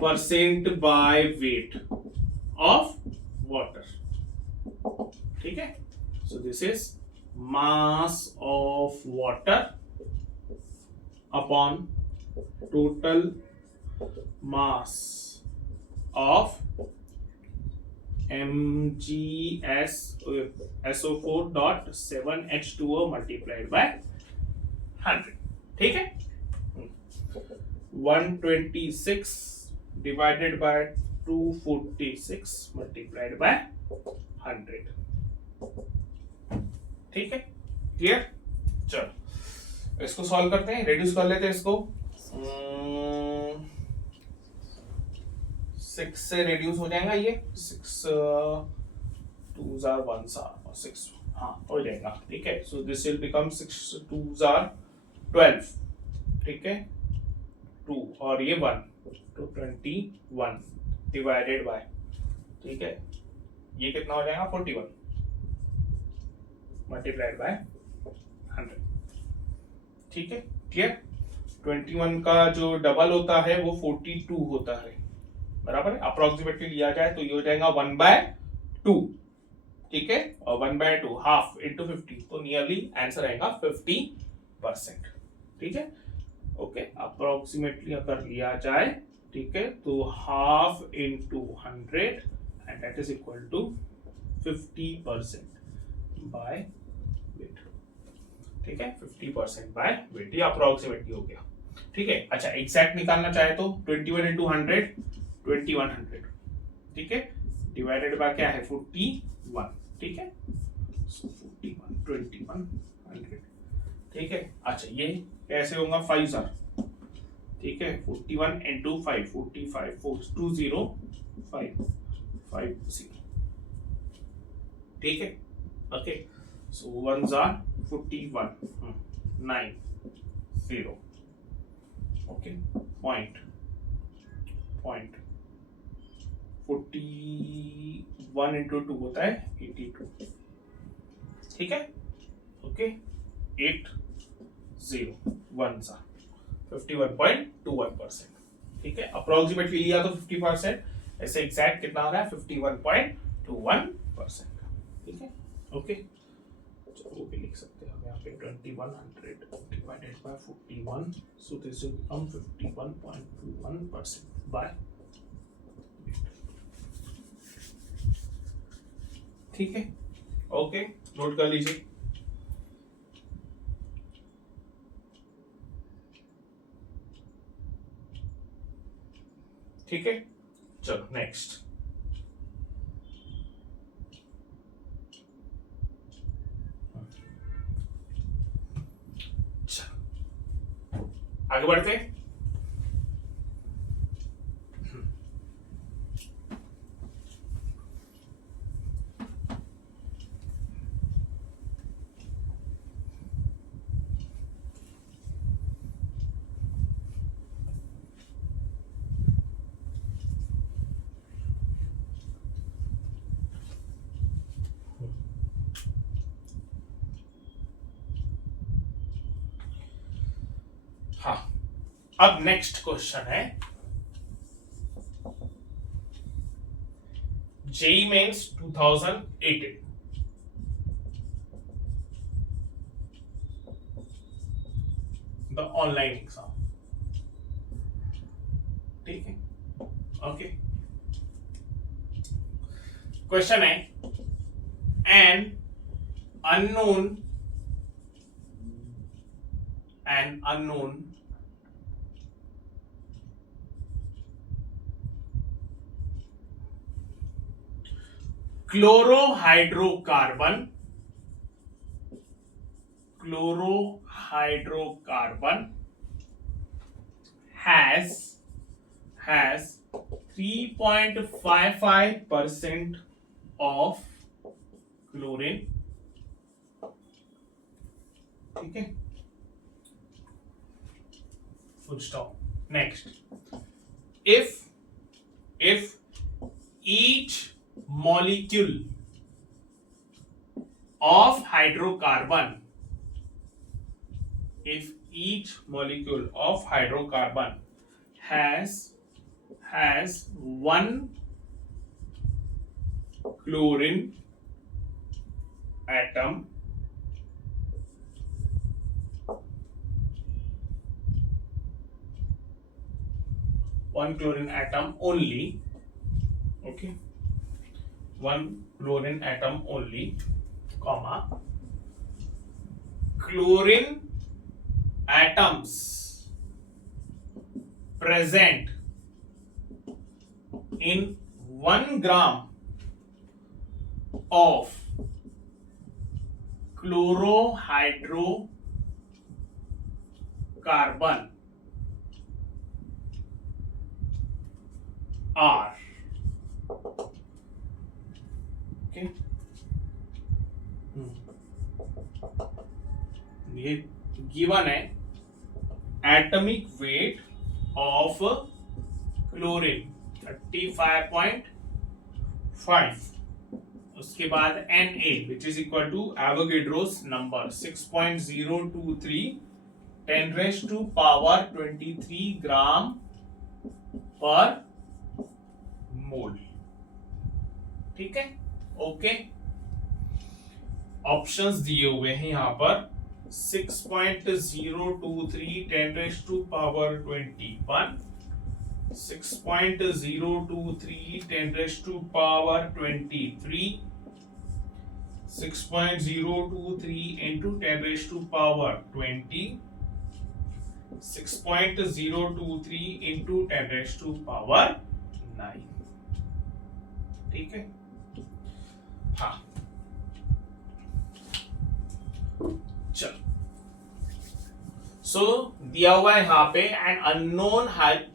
percent by weight of water, ठीक है। So this is mass of water upon total mass of MgS SO4.7H2O multiplied by 100, ठीक है। 126 divided by 246 multiplied by 100, ठीक है, क्लियर। चलो इसको सॉल्व करते हैं, रिड्यूस कर लेते हैं इसको, 6 से रिड्यूस हो जाएगा ये, 6 2 जार 1 जार और 6, हाँ हो जाएगा, ठीक है। सो दिस विल बिकम 6 2 जार 12, ठीक है, 2 और ये 1 तो 21 डिवाइडेड बाय, ठीक है, ये कितना हो जाएगा 41 मल्टीप्लाइड बाय 100। ठीक है, क्लियर। 21 का जो डबल होता है वो 42 होता है, बराबर है। अप्रोक्सीमेटली लिया जाए तो ये हो जाएगा 1/2, ठीक है, और 1/2 हाफ इंटू 50, तो नियरली आंसर आएगा 50%। ठीक है, ओके। अप्रोक्सीमेटली अगर लिया जाए, ठीक है, तो half into 100 and that is equal to 50% by weight. ठीक है, 50% बाय वेट, ये अप्रोक्सीमेटली हो गया। ठीक है, अच्छा एग्जैक्ट निकालना चाहे तो 21 इंटू 100 2100, ठीक है, डिवाइडेड बाय क्या है 41, ठीक है, 41 2100, ठीक है। अच्छा ये कैसे होगा 5 जार, ठीक है, 41 इंटू 5 45 420 550, ठीक है, ओके। सो 1 जार 41 90, ओके, पॉइंट 41 इंटू 2 होता है 82, ठीक है, ओके। 801 सा 51.21%, ठीक है। अप्रोक्सीमेटली लिया तो 50%, ऐसे एग्जैक्ट कितना आ रहा है 51.21%, ठीक है, ओके। चलो वो भी लिख सकते हैं हम यहाँ पे 2100 divided by 41, so this will become 51.21% by, ठीक है, ओके, नोट कर लीजिए। ठीक है, चलो नेक्स्ट। आगे बढ़ते हैं। हाँ, अब नेक्स्ट क्वेश्चन है JEE mains 2018, the online exam, ठीक है, ओके। क्वेश्चन है an unknown chlorohydrocarbon has 3.55% of chlorine, ठीक है, full stop. Next, if each molecule of hydrocarbon has one chlorine atom, only, okay, one chlorine atom only, comma, chlorine atoms present in 1 gram of chlorohydrocarbon are, okay, ये given है atomic weight of chlorine 35.5, उसके बाद Na which is equal to Avogadro's number 6.023 10 raised to power 23 gram per mole. ठीक है, okay. Options दिए हुए हैं यहां पर 6.023 10 raised to power 21, 6.023 10 raised to power 23, 6.023 into 10 raised to power 20, 6.023 into 10 raised to power 9। ठीक है, हाँ चलो। सो दिया हुआ है यहां पे an unknown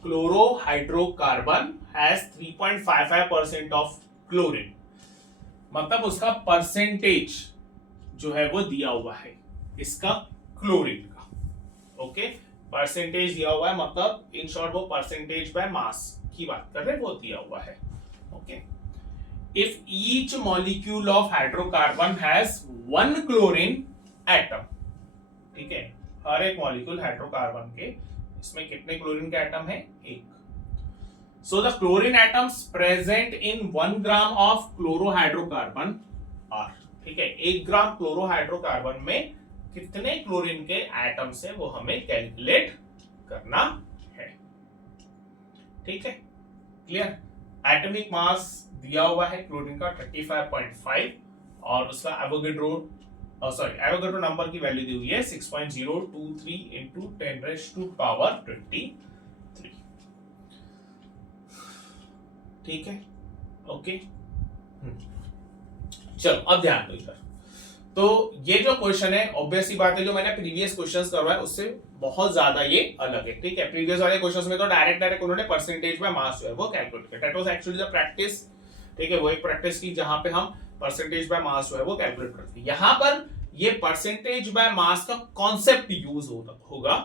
chlorohydrocarbon has 3.55% of chlorine, मतलब उसका परसेंटेज जो है वो दिया हुआ है इसका क्लोरीन का। ओके, परसेंटेज दिया हुआ है, मतलब इन शॉर्ट वो परसेंटेज बाय मास की बात कर रहे हैं, वो दिया हुआ है। Okay, if each molecule of hydrocarbon has 1 chlorine atom, ठीक है, हर एक मॉलिक्यूल हाइड्रोकार्बन के इसमें कितने क्लोरीन के एटम है? 1। So the chlorine atoms present in 1 gram of chlorohydrocarbon are, ठीक है, 1 ग्राम क्लोरोहाइड्रोकार्बन में कितने क्लोरीन के एटम्स है वो हमें कैलकुलेट करना है। ठीक है, क्लियर। एटॉमिक मास दिया हुआ है क्लोरीन का 35.5 और उसका एवोगेड्रो नंबर की वैल्यू दी हुई है 6.023 into 10 raised to power 23। ठीक है, ओके। चलो अब ध्यान दो इधर। तो ये जो क्वेश्चन है ऑब्वियसली बात है, जो मैंने प्रीवियस क्वेश्चंस करवाए उससे बहुत ज्यादा ये अलग है। ठीक है, प्रीवियस वाले क्वेश्चंस में तो डायरेक्ट उन्होंने परसेंटेज बाय मास जो है वो कैलकुलेट किया। That was actually the practice. ठीक है, वो एक प्रैक्टिस की जहां पे हम परसेंटेज बाय मास जो है वो कैलकुलेट करते हैं। यहां पर ये परसेंटेज बाय मास का कॉन्सेप्ट यूज होगा।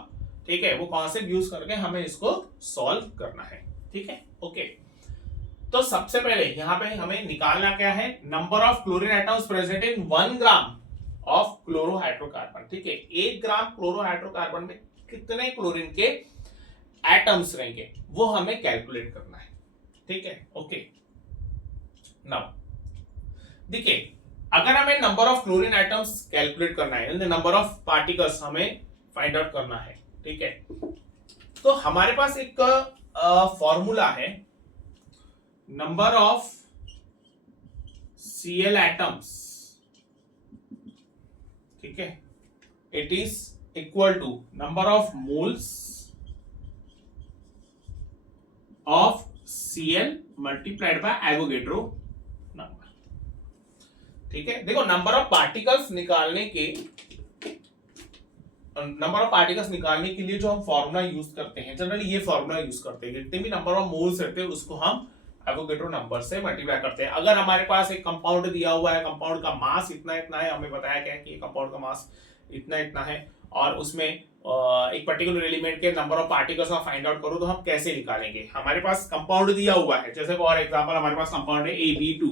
ठीक है, वो कॉन्सेप्ट यूज करके हमें इसको सॉल्व करना है। ठीक है, ओके। तो सबसे पहले यहां पे हमें निकालना क्या है? Number of chlorine atoms present in 1 gram of chlorohydrocarbon. ठीक है, 1 ग्राम क्लोरोहाइड्रोकार्बन में कितने क्लोरीन के एटम्स रहेंगे वो हमें कैलकुलेट करना है। ठीक है, ओके। नाउ देखिए, अगर हमें number of chlorine atoms calculate करना है, नंबर ऑफ पार्टिकल्स हमें फाइंड आउट करना है, ठीक है, तो हमारे पास एक फॉर्मूला है, नंबर ऑफ Cl एटम्स, ठीक है, it is equal to number of moles of Cl multiplied by Avogadro number. ठीक है, देखो नंबर ऑफ पार्टिकल्स निकालने के लिए जो हम फॉर्मूला यूज करते हैं, जनरली ये फॉर्मूला यूज करते हैं, जितने भी नंबर ऑफ मोल्स रहते हैं उसको हम एवोगेड्रो नंबर से मल्टीप्लाई करते हैं। अगर हमारे पास एक कंपाउंड दिया हुआ है, कंपाउंड का मास इतना इतना है, हमें बताया गया है कि कंपाउंड का मास इतना इतना है और उसमें एक पर्टिकुलर एलिमेंट के नंबर ऑफ पार्टिकल्स हम फाइंड आउट करो, तो हम कैसे निकालेंगे? हमारे पास कंपाउंड दिया हुआ है, जैसे फॉर एग्जांपल हमारे पास कंपाउंड है AB2,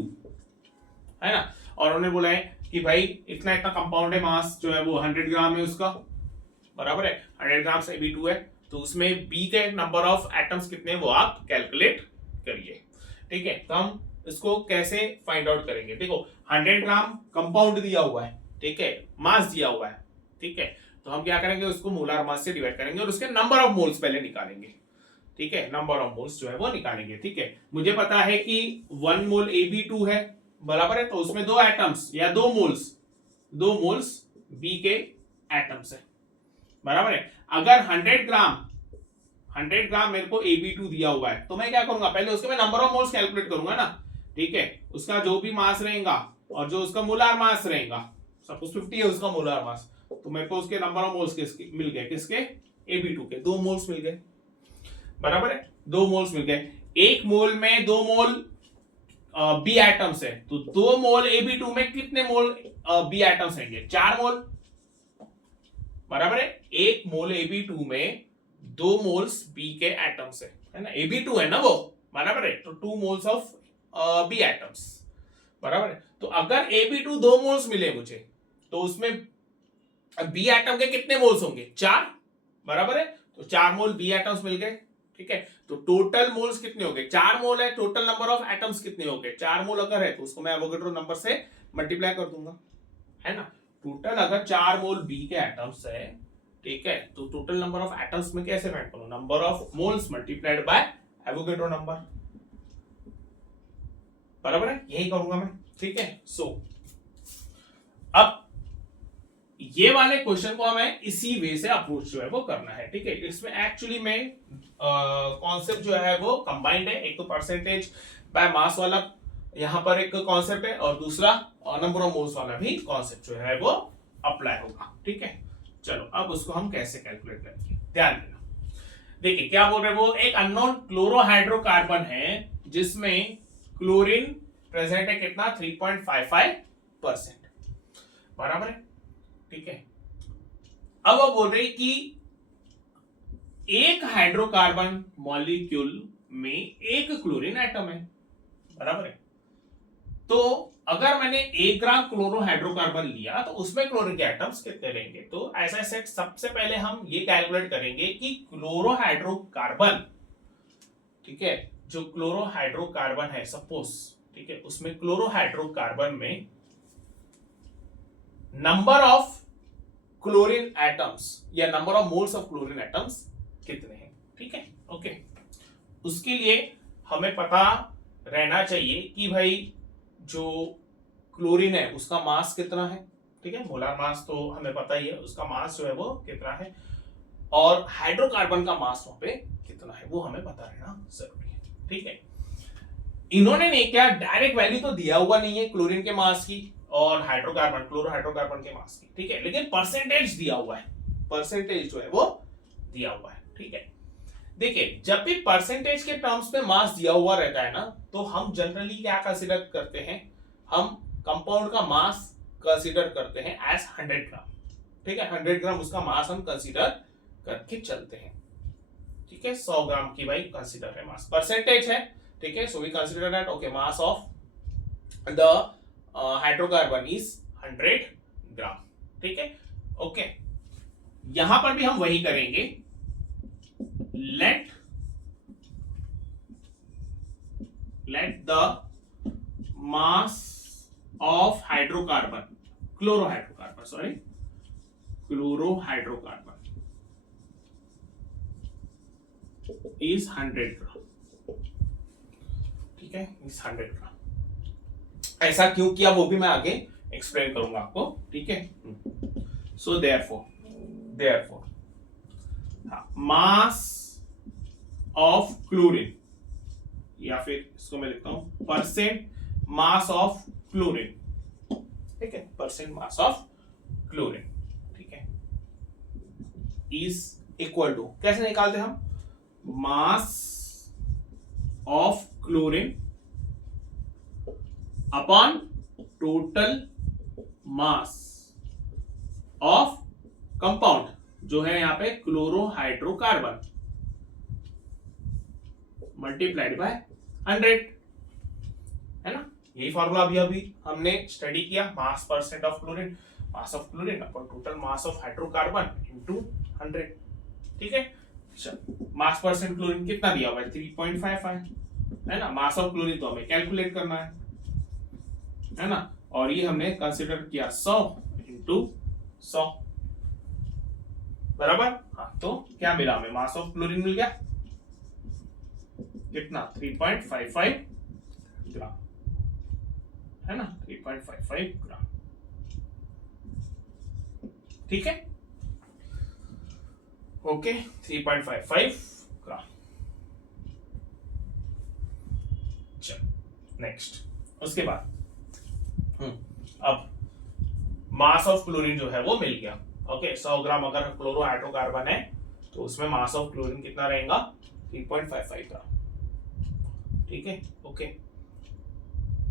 है ना, और उन्होंने बोला है कि भाई इतना इतना कंपाउंड है, मास जो है वो 100 ग्राम है उसका, बराबर है, 100 ग्राम से AB2 है, तो उसमें B के नंबर ऑफ एटम्स कितने वो आप कैलकुलेट करिए। ठीक है, तो हम इसको कैसे फाइंड आउट करेंगे? देखो 100 ग्राम कंपाउंड दिया हुआ है, ठीक है, मास दिया हुआ है, ठीक है, तो हम क्या करेंगे, उसको मोलार मास से डिवाइड करेंगे और उसके नंबर ऑफ मोल्स पहले निकालेंगे। ठीक है, नंबर ऑफ मोल्स जो है वो निकालेंगे। ठीक है, मुझे पता है कि 1 मोल AB2 है, बराबर है, तो उसमें 2 एटम्स या 2 मोल्स B के एटम्स है, बराबर है। अगर 100 ग्राम मेरे को AB2 दिया हुआ है, तो मैं क्या करूंगा, पहले उसके मैं नंबर ऑफ मोल्स कैलकुलेट करूंगा ना। ठीक है, उसका जो भी मास रहेगा और जो उसका मोलार मास रहेगा, सपोज 50 है उसका मोलार मास, तो मेरे को उसके नंबर ऑफ मोल्स किसके मिल गए? किसके? AB2 के 2 मोल्स मिल गए, बराबर है, 2 मोल्स मिल गए। 1 मोल में 2 मोल B एटम्स है, तो 2 मोल AB2 में कितने मोल B एटम्स रहेंगे? 4 मोल, बराबर है। 1 मोल AB2 में 2 मोल्स B के एटम्स है ना, AB2 है ना वो, बराबर है, तो 2 मोल्स ऑफ B एटम्स, बराबर है। तो अगर Ab2 2 मोल्स मिले मुझे, तो उसमें बी एटम के कितने मोल्स होंगे? 4, बराबर है। तो 4 मोल बी एटम्स मिल गए, ठीक है। तो टोटल मोल्स कितने हो गए? 4 मोल है। टोटल नंबर ऑफ एटम्स कितने हो गए? 4 मोल अगर है तो उसको मैं एवोगैड्रो नंबर से मल्टीप्लाई कर दूंगा, है ना। टोटल अगर 4 मोल बी के एटम्स है, ठीक है, तो टोटल नंबर ऑफ एटम्स में कैसे फाइंड करूं? Number of moles multiplied by Avogadro number, बराबर है। यही करूंगा मैं, ठीक है। सो अब ये वाले क्वेश्चन को हमें इसी वे से अप्रोच जो है वो करना है, ठीक है। इसमें एक्चुअली में कॉन्सेप्ट जो है वो कंबाइंड है। एक तो परसेंटेज बाय मास वाला यहां पर एक कॉन्सेप्ट है, और दूसरा नंबर ऑफ मोल्स वाला भी कॉन्सेप्ट जो है वो अप्लाई होगा, ठीक है। चलो अब उसको हम कैसे कैलकुलेट करेंगे, ध्यान देना। देखिए क्या बोल रहे हैं वो, एक अननोन क्लोरोहाइड्रोकार्बन है जिसमें क्लोरीन प्रेजेंट है कितना? 3.55%, बराबर है, ठीक है। अब वो बोल रहे कि एक हाइड्रोकार्बन मॉलिक्यूल में एक क्लोरीन एटम है, बराबर है। तो अगर मैंने 1 ग्राम क्लोरोहाइड्रोकार्बन लिया तो उसमें क्लोरीन के एटम्स कितने रहेंगे? तो ऐसा सेट सबसे पहले हम ये कैलकुलेट करेंगे कि क्लोरोहाइड्रोकार्बन, ठीक है, जो क्लोरोहाइड्रोकार्बन है सपोज, ठीक है, उसमें क्लोरोहाइड्रोकार्बन में नंबर ऑफ क्लोरीन एटम्स या number of moles of chlorine atoms कितने हैं, ठीक है, ओके। उसके लिए हमें पता रहना चाहिए कि भाई जो क्लोरीन है उसका मास कितना है, ठीक है। मोलार मास तो हमें पता ही है, उसका मास जो है वो कितना है, और हाइड्रोकार्बन का मास वहां पे कितना है वो हमें पता रहना जरूरी है, ठीक है। इन्होंने ने क्या डायरेक्ट वैल्यू तो दिया हुआ नहीं है क्लोरीन के मास की और हाइड्रोकार्बन क्लोरोहाइड्रोकार्बन के मास की, ठीक है, लेकिन परसेंटेज दिया हुआ है, परसेंटेज जो है वो दिया हुआ है, ठीक है। देखिए जब भी परसेंटेज के टर्म्स में मास दिया हुआ रहता है ना, तो हम जनरली क्या कंसीडर करते हैं? हम कंपाउंड का मास कंसीडर करते हैं एज 100 ग्राम, ठीक है। 100 ग्राम उसका मास हम कंसीडर करके चलते हैं, ठीक है। 100 ग्राम की भाई कंसीडर है मास, परसेंटेज है, ठीक है। So we consider that okay mass of the hydrocarbon is 100 gram, ठीक है, ओके। यहां पर भी हम वही करेंगे। let the mass of hydrocarbon chlorohydrocarbon is 100 gram, ठीक है, इस 100 ग्राम। ऐसा क्यों किया वो भी मैं आगे एक्सप्लेन करूंगा आपको, ठीक है। So therefore mass of chlorine, या फिर इसको मैं लिखता हूं परसेंट मास ऑफ क्लोरीन, ठीक है, परसेंट मास ऑफ क्लोरीन, ठीक है, इज इक्वल टू, कैसे निकालते हम? मास of chlorine upon total mass of compound जो है यहां पे क्लोरोहाइड्रोकार्बन मल्टीप्लाइड बाय 100, है ना। यही फॉर्मूला अभी हमने स्टडी किया, मास percent of chlorine, mass of chlorine upon total mass of hydrocarbon into 100, ठीक है। मास परसेंट क्लोरीन कितना दिया हुआ है? 3.55, है ना। मास ऑफ क्लोरीन तो हमें कैलकुलेट करना है ना, और ये हमने कंसीडर किया 100 इंटू 100, बराबर। हाँ, तो क्या मिला हमें? मास ऑफ क्लोरीन मिल गया कितना? 3.55 ग्राम, है ना, 3.55 ग्राम, ठीक है, ओके, 3.55 ग्राम। चलो नेक्स्ट, उसके बाद अब मास ऑफ क्लोरीन जो है वो मिल गया, ओके। 100 ग्राम अगर क्लोरोहाइड्रोकार्बन है तो उसमें मास ऑफ क्लोरीन कितना रहेगा? 3.55 ग्राम, ठीक है, ओके।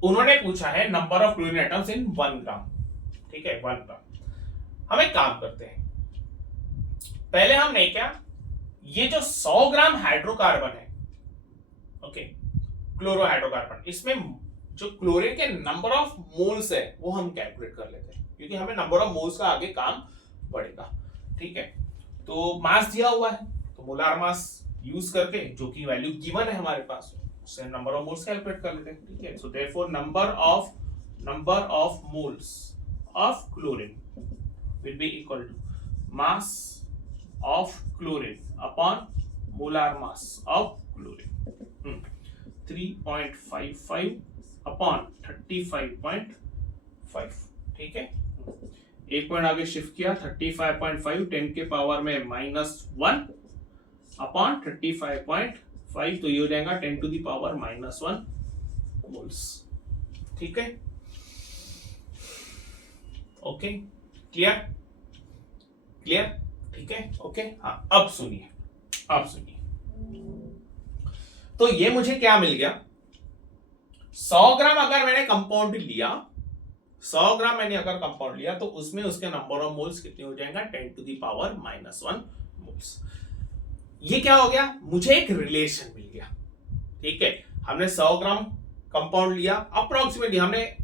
उन्होंने पूछा है number of chlorine atoms in 1 gram, ठीक है, 1 ग्राम। हम एक काम करते हैं, पहले हमने क्या, ये जो 100 ग्राम हाइड्रोकार्बन है, ओके, क्लोरोहाइड्रोकार्बन, इसमें जो क्लोरीन के नंबर ऑफ मोल्स है वो हम कैलकुलेट कर लेते हैं, क्योंकि हमें नंबर ऑफ मोल्स का आगे काम पड़ेगा। ठीक है, तो मास दिया हुआ है तो मोलार मास यूज करके जो कि वैल्यू गिवन है हमारे पास, उससे नंबर ऑफ मोल्स कैलकुलेट कर लेते हैं। ठीक है, so therefore number of moles of chlorine will be equal to mass of chlorine upon molar mass of chlorine 3.55 upon 35.5। ठीक है, एक पॉइंट आगे शिफ्ट किया, 35.5 10 के पावर में -1 अपॉन 35.5, तो ये हो जाएगा 10 टू द पावर -1 मोल्स। ठीक है, ओके, क्लियर क्लियर, ठीक है, ओके। हाँ, अब सुनिए, तो ये मुझे क्या मिल गया, 100 ग्राम अगर मैंने कंपाउंड लिया, 100 ग्राम मैंने अगर कंपाउंड लिया तो उसमें उसके नंबर ऑफ मोल्स कितने हो जाएगा, 10 टू द पावर -1 मोल्स। ये क्या हो गया, मुझे एक रिलेशन मिल गया। ठीक है, हमने 100 ग्राम कंपाउंड लिया, अप्रोक्सीमेटली हमने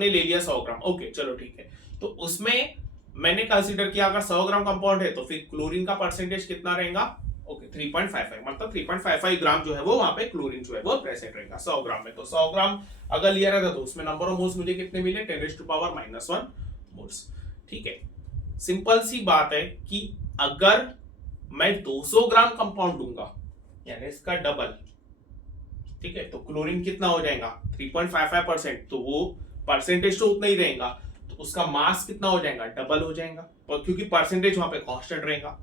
ले लिया 100 ग्राम, ओके चलो ठीक है। तो उसमें मैंने कंसीडर किया अगर 100 ग्राम कंपाउंड है तो फिर क्लोरीन का परसेंटेज कितना रहेगा, ओके 3.55, मतलब 3.55 ग्राम जो है वो वहां पे क्लोरीन जो है वो प्रेजेंट रहेगा 100 ग्राम में। तो 100 ग्राम अगर लिया रहता तो उसमें नंबर ऑफ मोल्स मुझे कितने मिले, 10 टू पावर -1 मोल्स। ठीक है, सिंपल सी बात है कि अगर मैं 200 ग्राम कंपाउंड दूंगा यानी इसका डबल, ठीक है, तो क्लोरीन कितना हो जाएगा 3.55%, तो वो परसेंटेज तो उतना ही रहेगा, तो उसका मास कितना हो जाएगा, डबल हो जाएगा, क्योंकि परसेंटेज वहां पे कांस्टेंट रहेगा।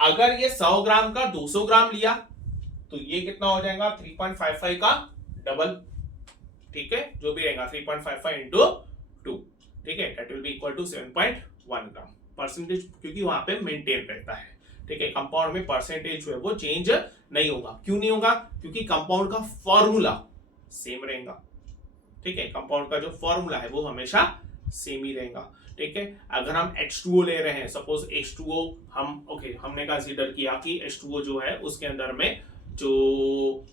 अगर ये 100 ग्राम का 200 ग्राम लिया तो ये कितना हो जाएगा 3.55 का डबल। ठीक है, जो भी रहेगा 3.55 इंटू 2, ठीक है, that will be equal to 7.1 gram percentage, क्योंकि वहां पे मेंटेन रहता है। ठीक है, कंपाउंड में परसेंटेज जो है वो चेंज नहीं होगा। क्यों नहीं होगा, क्योंकि कंपाउंड का फॉर्मूला सेम रहेगा। ठीक है, कंपाउंड का जो फॉर्मूला है वो हमेशा सेम ही रहेगा। ठीक है, अगर हम H2O ले रहे हैं, सपोज H2O हमने कंसीडर किया कि H2O जो है उसके अंदर में जो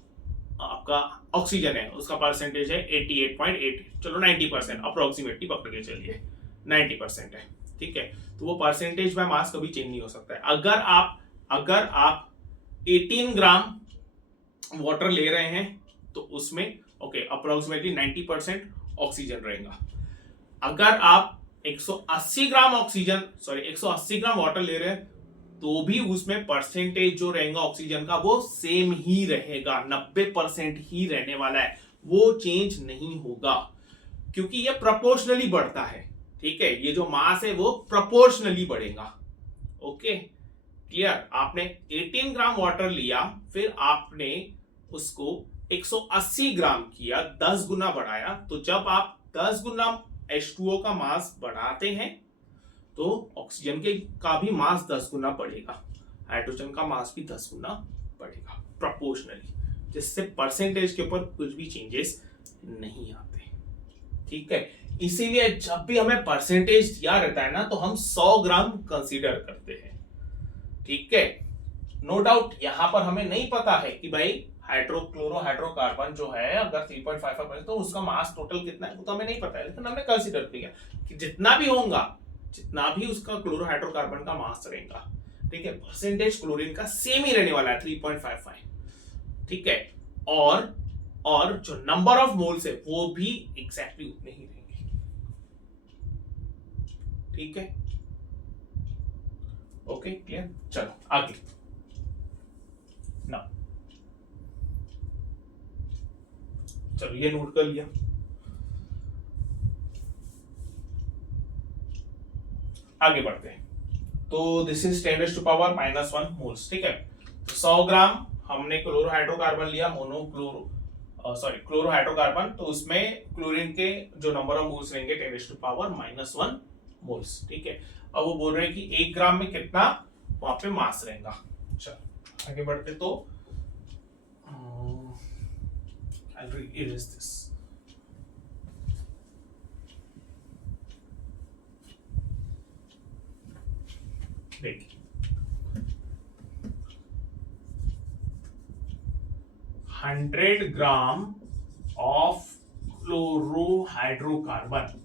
आपका ऑक्सीजन है उसका परसेंटेज है 88.8, चलो 90% अप्रोक्सीमेटली पकड़ के चलिए 90% है। ठीक है, तो वो परसेंटेज बाय मास कभी चेंज नहीं हो सकता है। अगर आप 18 ग्राम वाटर ले रहे हैं तो उसमें अप्रोक्सीमेटली 90% ऑक्सीजन रहेगा। अगर आप 180 ग्राम वाटर ले रहे हैं तो भी उसमें परसेंटेज जो रहेगा ऑक्सीजन का वो सेम ही रहेगा, 90% ही रहने वाला है, वो चेंज नहीं होगा, क्योंकि ये प्रोपोर्शनली बढ़ता है। ठीक है, ये जो मास है वो प्रोपोर्शनली बढ़ेगा। Okay, clear. आपने 18 ग्राम वाटर लिया, फिर आपने उसको 180 ग्राम किया, 10 गुना बढ़ाया, तो जब आप 10 गुना H2O का मास बढ़ाते हैं तो ऑक्सीजन के का भी मास 10 गुना बढ़ेगा, हाइड्रोजन का मास भी 10 गुना बढ़ेगा प्रोपोर्शनली, जिससे परसेंटेज के ऊपर कुछ भी चेंजेस नहीं आते। ठीक है, इसीलिए जब भी हमें परसेंटेज दिया रहता है ना तो हम 100 ग्राम कंसीडर करते हैं। ठीक है, नो डाउट यहां पर हमें नहीं पता है कि भाई हाइड्रोकार्बन जो है अगर 3.55 तो उसका मास टोटल कितना है वो तो हमें नहीं पता है, लेकिन हमने कंसीडर किया कि जितना भी उसका क्लोरोहाइड्रोकार्बन का मास रहेगा, ठीक है, परसेंटेज क्लोरीन का सेम ही रहने वाला है 3.55। ठीक है, और जो नंबर ऑफ मोल्स है वो भी एग्जैक्टली उतने ही रहेंगे। ठीक है, ओके, क्लियर। चलो आगे ना, चलो ये नोट कर लिया। आगे बढ़ते हैं, तो this is 10 to power -1 moles. ठीक है, तो 100 ग्राम हमने क्लोरोहाइड्रोकार्बन लिया, क्लोरोहाइड्रोकार्बन, तो उसमें क्लोरीन के जो नंबर ऑफ मोल्स रहेंगे 10 टू पावर -1 मोल्स। ठीक है, अब वो बोल रहे हैं कि 1 ग्राम में कितना वहां पे मास रहेगा। चलो आगे बढ़ते, तो I'll erase this. देखिए 100 gram of chlorohydrocarbon,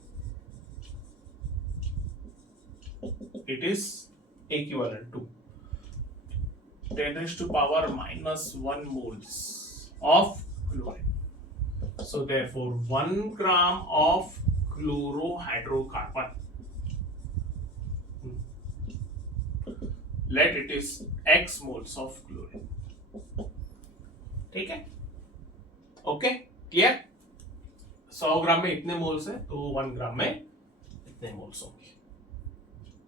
it is equivalent to 10 raised to power minus 1 moles of chlorine. So therefore 1 gram of chlorohydrocarbon, let it is x moles of chlorine. ठीक है, ओके क्लियर। 100 ग्राम में इतने moles है तो 1 ग्राम में इतने moles होंगे,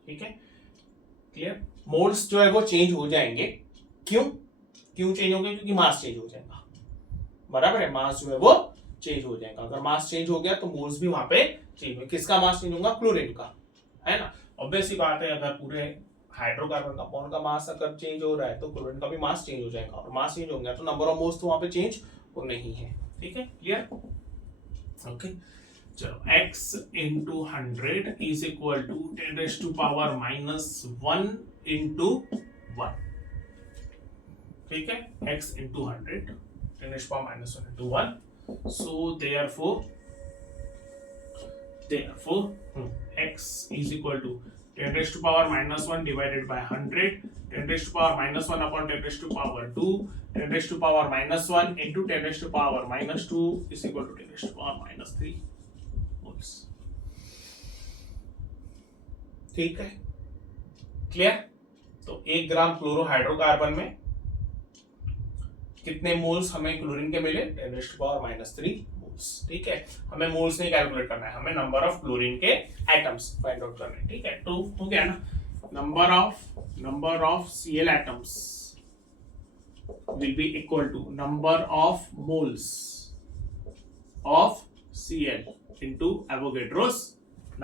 ठीक है क्लियर। मोल्स जो है वो चेंज हो जाएंगे, क्यों चेंज होंगे? क्योंकि मास चेंज हो जाएगा, बराबर है, मास जो है वो चेंज हो जाएगा। अगर मास चेंज हो गया तो मोल्स भी वहां पे चेंज होंगे। किसका मास चेंज होगा? क्लोरीन का, है ना। ऑब्वियस सी बात है, अगर पूरे हाइड्रोकार्बन कंपाउंड का मास अगर चेंज हो रहा है तो क्लोरीन का भी मास चेंज हो जाएगा, और मास चेंज हो गया तो नंबर ऑफ मोल्स तो वहां पे चेंज हो नहीं है, ठीक है क्लियर, ओके। चलो x into 100 is equal to 10 raised to power minus 1 into 1, ठीक है, x into 100 10 raised to power minus 1 into 1. So therefore x is equal to 10 raised to power minus 1 divided by 100, 10 raised to power minus 1 upon 10 raised to power 2, 10 raised to power minus 1 into 10 raised to power minus 2 is equal to 10 raised to power minus 3 moles, ठीक है clear. तो 1 ग्राम क्लोरोहाइड्रोकार्बन में कितने moles हमें chlorine के मिले? 10 raised to power minus 3 moles, ठीक है। हमें मोल्स नहीं कैलकुलेट करना है, हमें नंबर ऑफ क्लोरीन के एटम्स फाइंड आउट करना है, ठीक है। तो हो गया ना, number of Cl atoms will be equal to number of moles of Cl into Avogadro's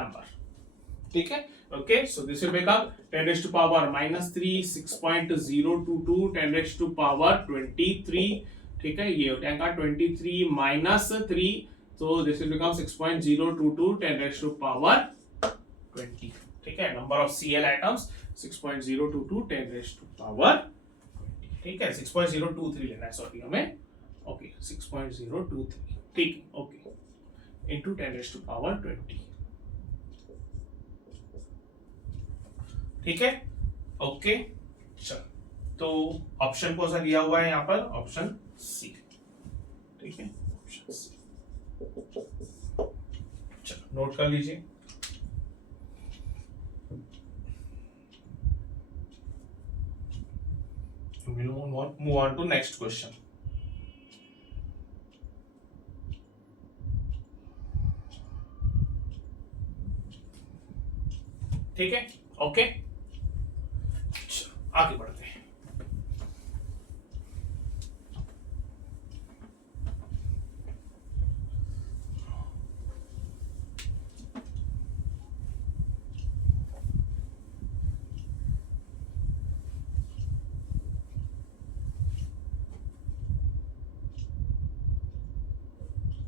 number, ठीक है okay. So this will become 10 raised to power minus 3 6.022 10 raised to power 23, ठीक है, ये हो जाएगा 23 minus 3, तो this will become 6.022 10 raised to power 20, ठीक है। Number of Cl atoms 6.022 10 raised to power 20, ठीक है, 6.023 लेना है, सॉरी हमें, ओके 6.023, ठीक है okay, into 10 raised to power 20, ठीक है ओके। चल तो ऑप्शन कौन सा दिया हुआ है यहाँ पर? ऑप्शन सी, ठीक है ऑप्शन सी। चलो नोट कर लीजिए। Move on to next question. ठीक है ओके, आगे बढ़ते हैं।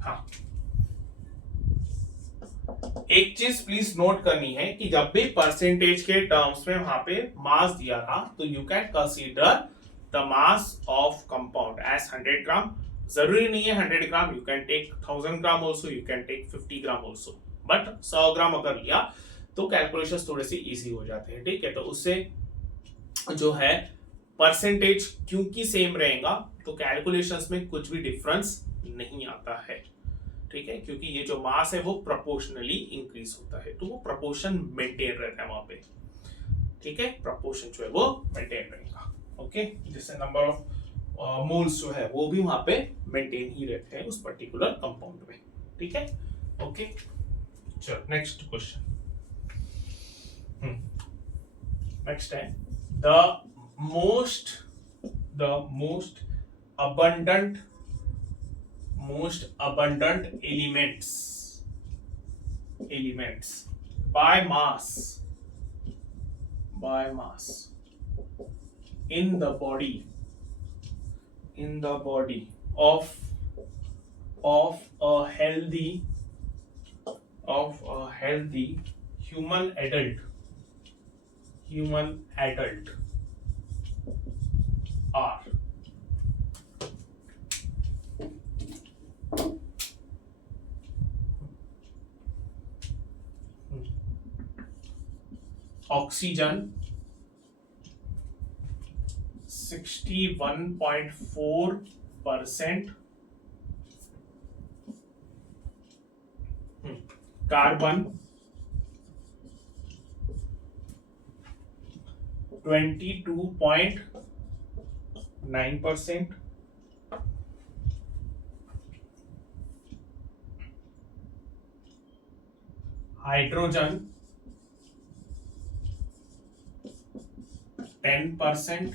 हाँ, एक चीज प्लीज नोट करनी है कि जब भी परसेंटेज के टर्म्स में वहां पे मास दिया था तो you can consider the mass of compound as 100 gram. जरूरी नहीं है 100 gram, you can take 1000 gram also, you can take 50 gram also, but 100 gram अगर लिया तो कैलकुलेशन थोड़े से इजी हो जाते हैं, ठीक है। तो उससे जो है परसेंटेज क्योंकि सेम रहेगा तो कैलकुलेशंस में कुछ भी डिफरेंस नहीं आता है, ठीक है, क्योंकि ये जो मास है वो प्रोपोर्शनली इंक्रीज होता है, तो वो प्रोपोर्शन मेंटेन रहता है वहां पे, ठीक है, प्रोपोर्शन जो है वो मेंटेन रहेगा, ओके, जिससे नंबर ऑफ मोल्स जो है वो भी वहां पे मेंटेन ही रहते हैं उस पर्टिकुलर कंपाउंड में, ठीक है ओके। चलो नेक्स्ट क्वेश्चन, नेक्स्ट है the most abundant elements by mass in the body of a healthy human adult are oxygen 61.4%, carbon 22.9%, hydrogen 10%,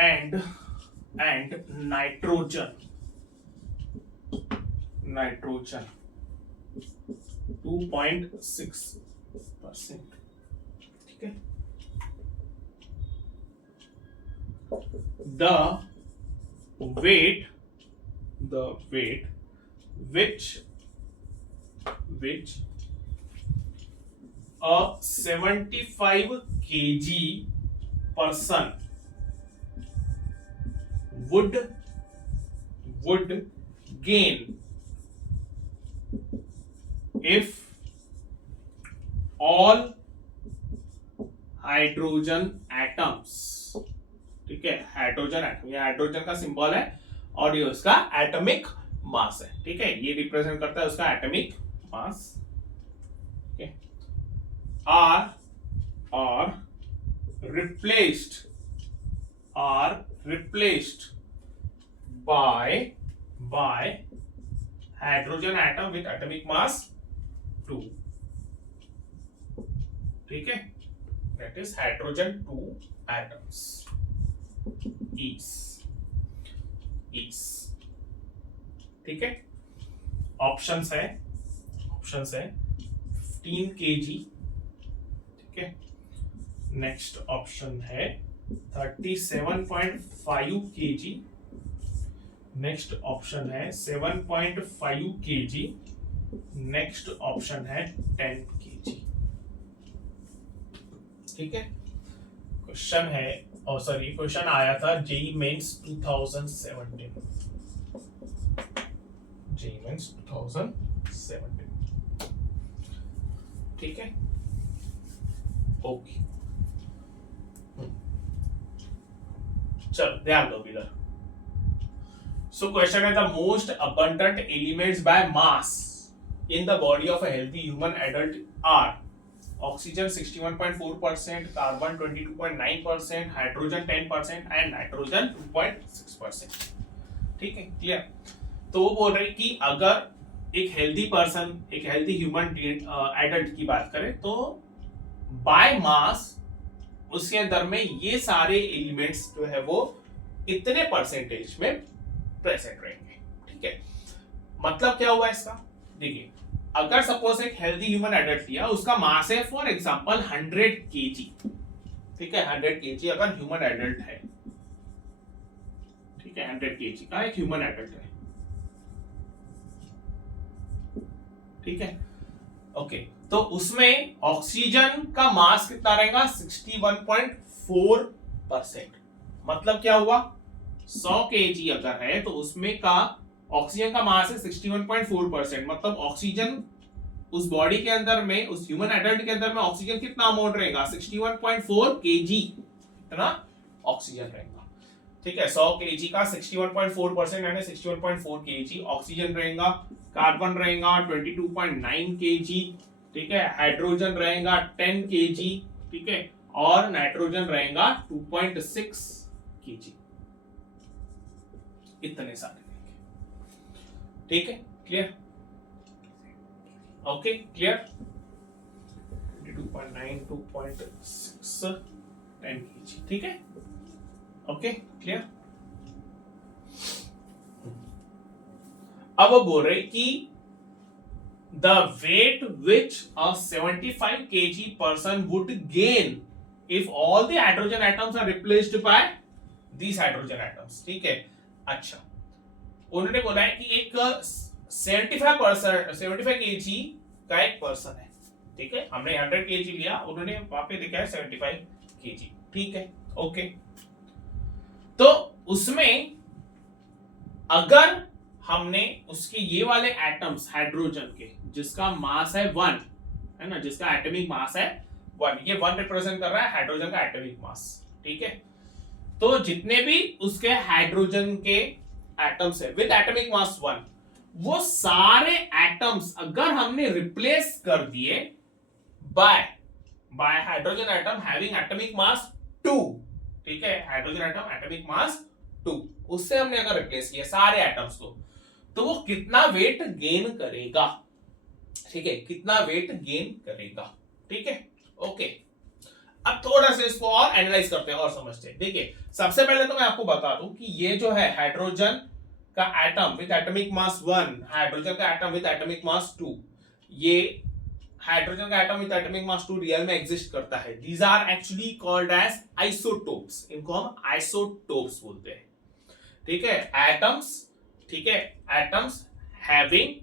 and nitrogen 2.6%. ठीक है, the weight which a 75 kg person would gain if all hydrogen atoms, ठीक है, hydrogen atom, ये hydrogen का symbol है और ये उसका एटॉमिक मास है, ठीक है, ये रिप्रेजेंट करता है उसका एटॉमिक मास, ठीक है, are replaced by hydrogen atom with atomic mass 2, ठीक है, that is hydrogen 2 atoms is, ठीक है, ऑप्शंस है 15 kg, ठीक है, नेक्स्ट ऑप्शन है 37.5 kg, नेक्स्ट ऑप्शन है 7.5 kg, नेक्स्ट ऑप्शन है 10 kg, ठीक है। क्वेश्चन है, क्वेश्चन आया था जेईई मेंस 2017, ठीक है, ओके, चलो ध्यान दो इधर। सो क्वेश्चन है the most abundant elements by mass in the body of a healthy human adult are oxygen 61.4%, carbon 22.9%, hydrogen 10% and nitrogen 2.6%, ठीक है, क्लियर। तो वो बोल रहे कि अगर एक हेल्दी पर्सन, एक हेल्दी ह्यूमन एडल्ट की बात करें तो बाय मास उसके अंदर में ये सारे एलिमेंट्स जो है वो इतने परसेंटेज में प्रेजेंट रहेंगे, ठीक है। मतलब क्या हुआ इसका, देखिए, अगर सपोज एक हेल्दी ह्यूमन एडल्ट लिया, उसका मास है फॉर एग्जांपल 100 kg, ठीक है, 100 kg अगर ह्यूमन एडल्ट है, ठीक है, 100 kg का एक ह्यूमन एडल्ट है, ठीक है, ओके, तो उसमें ऑक्सीजन का मास कितना रहेगा 61.4%, मतलब क्या हुआ 100 kg अगर है तो उसमें का ऑक्सीजन का मास है 61.4%, मतलब ऑक्सीजन उस बॉडी के अंदर में, उस ह्यूमन एडल्ट के अंदर में ऑक्सीजन कितना अमाउंट रहेगा 61.4 kg, इतना ऑक्सीजन रहेगा, ठीक है। 100 kg का 61.4% यानी 61.4 kg ऑक्सीजन रहेगा, कार्बन रहेगा 22.9 kg, ठीक है, हाइड्रोजन रहेगा 10 kg, ठीक है, और नाइट्रोजन रहेगा 2.6 kg, इतने सारे, ठीक है, क्लियर, ओके, क्लियर, 22.9, 2.6, 10 kg, ठीक है, ओके, क्लियर। अब वो बोल रहे कि the weight which a 75 kg person would gain if all the hydrogen atoms are replaced by these hydrogen atoms, ठीक है। अच्छा, उन्होंने बोला है कि एक 75 kg का एक पर्सन है, ठीक है, हमने 100 kg लिया, उन्होंने वहां पे लिखा है 75 kg, ठीक है, ओके। तो उसमें अगर हमने उसके ये वाले एटम्स हाइड्रोजन के जिसका मास है 1, है ना, जिसका एटॉमिक मास है 1, ये 1 रिप्रेजेंट कर रहा है हाइड्रोजन का एटॉमिक मास, ठीक है। तो जितने भी उसके हाइड्रोजन के एटम्स है विद एटॉमिक मास 1, वो सारे एटम्स अगर हमने रिप्लेस कर दिए bye hydrogen atom having atomic mass 2, ठीक है, हाइड्रोजन एटम एटॉमिक मास 2, उससे हमने अगर रिप्लेस किया सारे एटम्स को, तो वो कितना वेट गेन करेगा, ठीक है, कितना वेट गेन करेगा, ठीक है, ओके। अब थोड़ा सा इसको और एनालाइज करते हैं और समझते हैं। देखिए, सबसे पहले तो मैं आपको बता दूं कि ये जो है हाइड्रोजन का atom with atomic mass 1, hydrogen का एटम विद एटॉमिक मास 2, ये हाइड्रोजन का atom with atomic mass 2 real में एग्जिस्ट करता है। These are actually called as isotopes, इनको हम आइसोटोप्स बोलते हैं, ठीक है, एटम्स, ठीक है, atoms having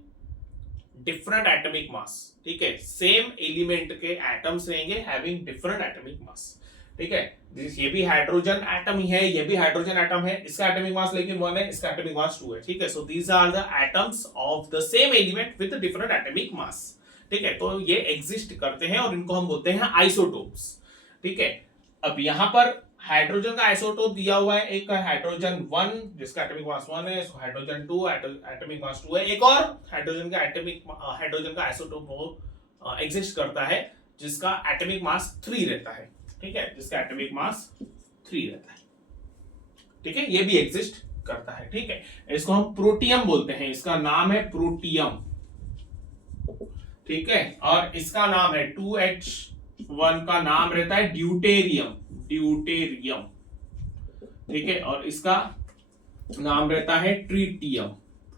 different atomic mass, ठीक है, सेम एलिमेंट के एटम्स रहेंगे हैविंग डिफरेंट एटॉमिक मास, ठीक है। ये भी हाइड्रोजन एटम ही है, ये भी हाइड्रोजन एटम है, इसका एटॉमिक मास लेकिन 1 है, इसका एटॉमिक मास 2 है, ठीक है। So these are the atoms of the same element with different atomic mass, ठीक है। तो ये एग्जिस्ट करते हैं और इनको हम बोलते हैं आइसोटोप्स, ठीक है। अब यहां पर हाइड्रोजन का आइसोटोप दिया हुआ है, एक हाइड्रोजन 1 जिसका एटॉमिक मास 1 है, हाइड्रोजन 2 एटॉमिक मास 2 है, एक और हाइड्रोजन का आइसोटोप वो एग्जिस्ट करता है जिसका एटॉमिक मास 3 रहता है, ठीक है, जिसका एटॉमिक मास 3 रहता है, ठीक है, ये भी एग्जिस्ट करता है, ठीक है। इसको हम प्रोटियम बोलते हैं, इसका नाम है प्रोटियम, ठीक है, और इसका नाम है 2H1 का नाम रहता है ड्यूटेरियम, ड्यूटेरियम, ठीक है, और इसका नाम रहता है ट्रिटियम,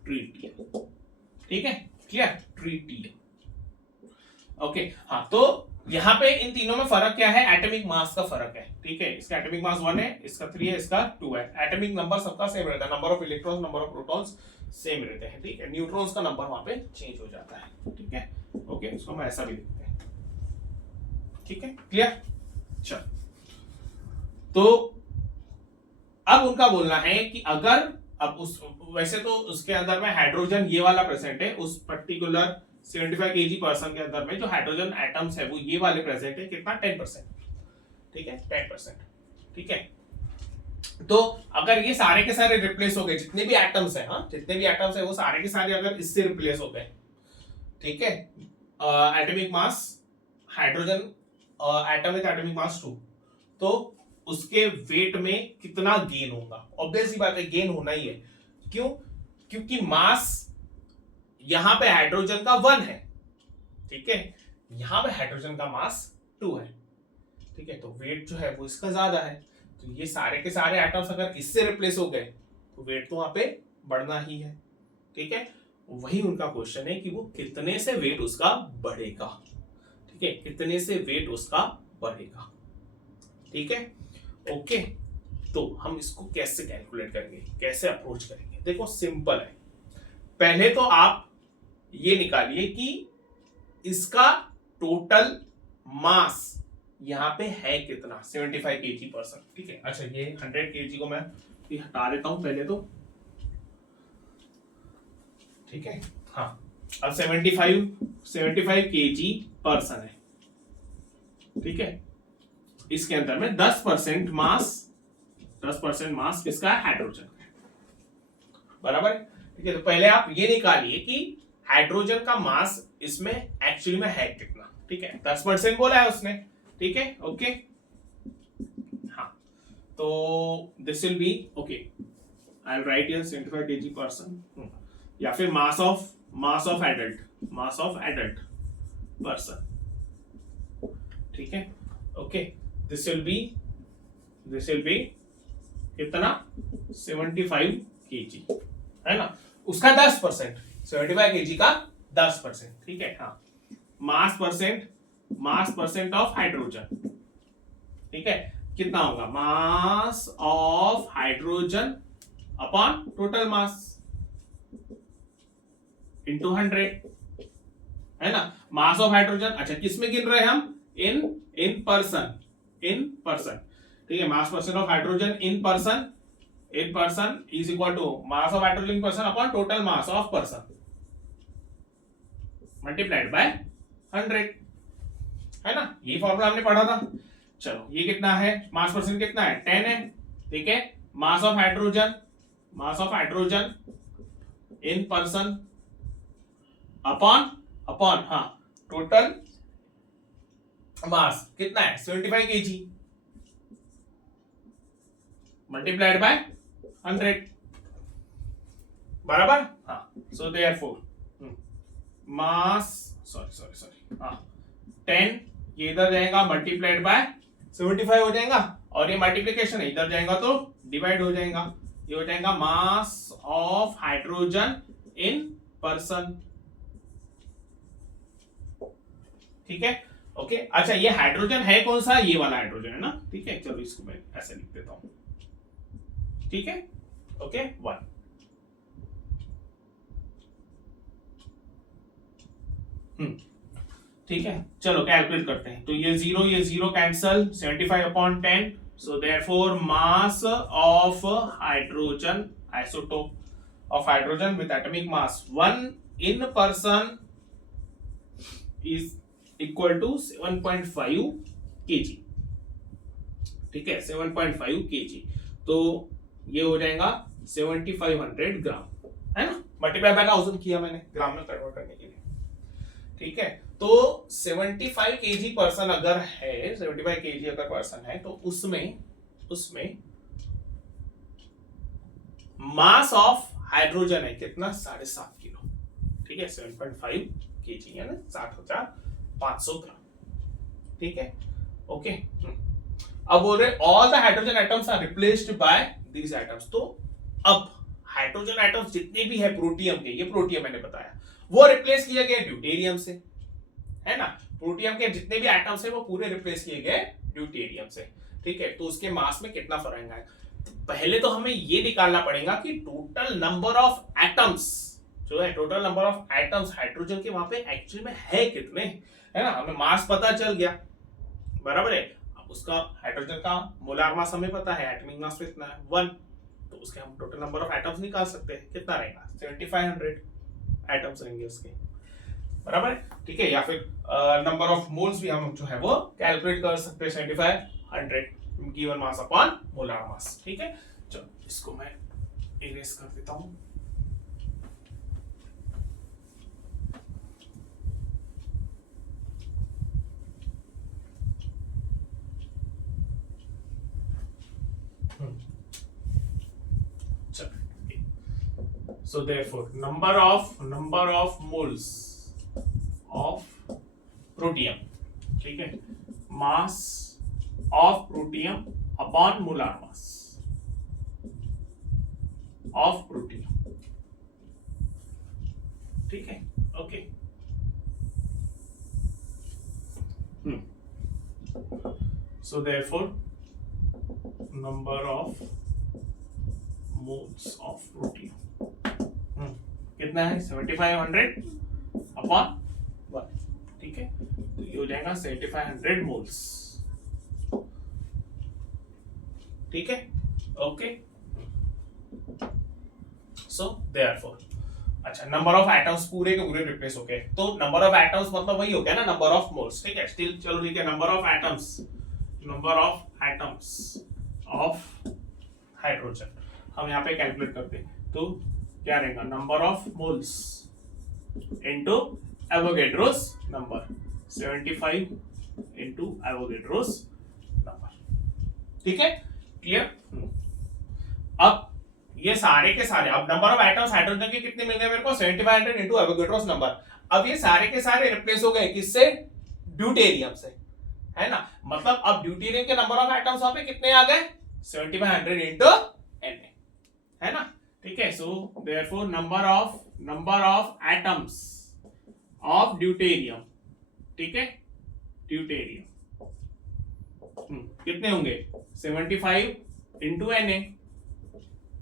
ट्रिटियम, ठीक है, क्लियर, ट्रिटियम, ओके। हाँ, तो यहां पे इन तीनों में फर्क क्या है, एटॉमिक मास का फर्क है, ठीक है, इसका एटॉमिक मास 1 है, इसका 3 है, इसका 2 है, एटॉमिक नंबर सबका सेम रहता है, number of electrons, number of protons same रहते हैं, ठीक है, न्यूट्रॉन्स का नंबर वहां पे चेंज हो जाता है, ठीक है, ओके, इसको हम ऐसा भी लिखते हैं, ठीक है, क्लियर। चल, तो अब उनका बोलना है कि अगर अब उस वैसे तो उसके अंदर में हाइड्रोजन ये वाला प्रेजेंट है, उस पर्टिकुलर 75 kg पर्सन के अंदर में जो हाइड्रोजन एटम्स है वो ये वाले प्रेजेंट है, कितना 10%, ठीक है, 10%, ठीक है। तो अगर ये सारे के सारे रिप्लेस हो गए, जितने भी एटम्स है, हाँ, जितने भी एटम्स है वो सारे के सारे अगर इससे रिप्लेस हो गए, ठीक है, atomic mass hydrogen atom with atomic mass 2, तो उसके वेट में कितना गेन होगा, ऑब्वियस सी बात है गेन होना ही है, क्यों, क्योंकि मास यहां पे हाइड्रोजन का 1 है, ठीक है, यहां पे हाइड्रोजन का मास 2 है, ठीक है, तो वेट जो है वो इसका ज्यादा है, तो ये सारे के सारे एटम्स अगर इससे रिप्लेस हो गए तो वेट तो वहां पे बढ़ना ही है, ठीक है। वही उनका क्वेश्चन है कि वो कितने से वेट उसका बढ़ेगा, ठीक है, कितने से वेट उसका बढ़ेगा, ठीक है, ओके। तो हम इसको कैसे कैलकुलेट करेंगे, कैसे अप्रोच करेंगे, देखो सिंपल है, पहले तो आप ये निकालिए कि इसका टोटल मास यहां पे है कितना, 75 kg पर्सन, ठीक है। अच्छा, ये 100 kg को मैं हटा देता हूं पहले तो, ठीक है, हाँ, अब 75 kg पर्सन है, ठीक है, इसके अंदर में 10% मास किसका है, हाइड्रोजन का, बराबर है, ठीक है। तो पहले आप ये निकालिए कि हाइड्रोजन का मास इसमें एक्चुअली में है कितना, ठीक है, 10% बोला है उसने, ठीक है, ओके, हाँ, तो this will be okay, I will write here 75 kg person, या फिर मास ऑफ एडल्ट पर्सन, ठीक है, ओके, दिस विल बी कितना, 75 kg, है ना, उसका 10%, 75 kg का 10%, ठीक है, हाँ, मास परसेंट ऑफ हाइड्रोजन, ठीक है, कितना होगा, मास of hydrogen upon total mass into 100, है ना, मास ऑफ हाइड्रोजन, अच्छा किस में गिन रहे हैं हम, इन पर्सन, ठीक है, mass percent of hydrogen in person in person is equal to mass of hydrogen person upon total mass of person multiplied by 100, है ना, ये फॉर्मूला हमने पढ़ा था। चलो ये कितना है, मास परसेंट कितना है 10 है, ठीक है। मास of hydrogen in person upon हाँ टोटल मास कितना है 75 केजी मल्टीप्लाइड बाय 100, बराबर। हाँ सो देयरफॉर मास सॉरी हाँ 10 ये इधर जाएगा मल्टीप्लाइड बाय 75 हो जाएगा, और ये मल्टीप्लिकेशन है इधर जाएगा तो डिवाइड हो जाएगा, ये हो जाएगा mass of hydrogen in person, ठीक है। ओके अच्छा ये हाइड्रोजन है कौन सा, ये वाला हाइड्रोजन है ना, ठीक है। चलो इसको मैं ऐसे लिख देता हूं, ठीक है। ओके 1 ठीक है। चलो कैलकुलेट करते हैं, तो ये zero cancel 75 upon 10, so therefore mass of hydrogen isotope of hydrogen with atomic mass 1 in person is equal to 7.5 KG, ठीक है 7.5 केजी, तो ये हो जाएगा 7500 ग्राम, है ना, मल्टीप्लाई बाय 1000 किया मैंने ग्राम में कन्वर्ट करने के लिए, ठीक है। तो 75 केजी पर्सन अगर है, 75 केजी अगर पर्सन है तो उसमें मास ऑफ हाइड्रोजन है कितना 7.5 किलो, ठीक है 7.5 केजी यानी 60,500 ग्राम, ठीक है। ओके अब बोल रहे all the hydrogen atoms are replaced by these atoms, तो अब हाइड्रोजन एटम्स जितने भी है प्रोटियम के, ये प्रोटियम मैंने बताया, वो रिप्लेस किया गया ड्यूटेरियम से, है ना, प्रोटियम के जितने भी एटम्स है वो पूरे रिप्लेस किए गए ड्यूटेरियम से, ठीक है। तो उसके मास में कितना फर्क आएगा, पहले तो हमें ये निकालना पड़ेगा कि टोटल नंबर ऑफ एटम्स जो है, total number of atoms hydrogen के वहां पे एक्चुअली में है कितने, है ना, हमें मास पता चल गया, बराबर है। अब उसका हाइड्रोजन का मोलार मास हमें पता है, एटॉमिक मास कितना है 1, तो उसके हम टोटल नंबर ऑफ एटम्स निकाल सकते हैं, कितना रहेगा 7500 एटम्स रहेंगे उसके, बराबर है, ठीक है। या फिर नंबर ऑफ मोल्स भी हम जो है वो कैलकुलेट कर सकते हैं 7500 given mass upon molar mass, ठीक है। चलो इसको मैं इरेज कर देता हूं, so therefore number of moles of protium, ठीक है, mass of protium upon molar mass of protium, ठीक है। Okay so therefore number of moles of protium कितना है 7500 अपॉन 1, ठीक है, तो ये हो जाएगा 7500 मोल्स, ठीक है। ओके सो देयरफॉर अच्छा नंबर ऑफ एटम्स पूरे के पूरे रिप्लेस हो गए, तो नंबर ऑफ एटम्स मतलब वही हो गया ना नंबर ऑफ मोल्स, ठीक है। स्टिल चलो ठीक है, number of atoms of hydrogen हम यहाँ पे कैलकुलेट करते हैं, तो क्या रहेगा number of moles into Avogadro's number 75 into Avogadro's number, ठीक है, क्लियर। अब ये सारे के सारे, अब नंबर ऑफ एटम्स हाइड्रोजन के कितने मिल गए मेरे को 7500 इनटू एवोगैड्रोस नंबर, अब ये सारे के सारे रिप्लेस हो गए किससे, ड्यूटेरियम से, है ना, मतलब अब ड्यूटेरियम के नंबर ऑफ एटम्स वहां पे कितने आ गए 7500 इनटू Na, है ना, ठीक है। So therefore number of atoms of deuterium, ठीक है, ड्यूटेरियम कितने होंगे 75 इंटू Na,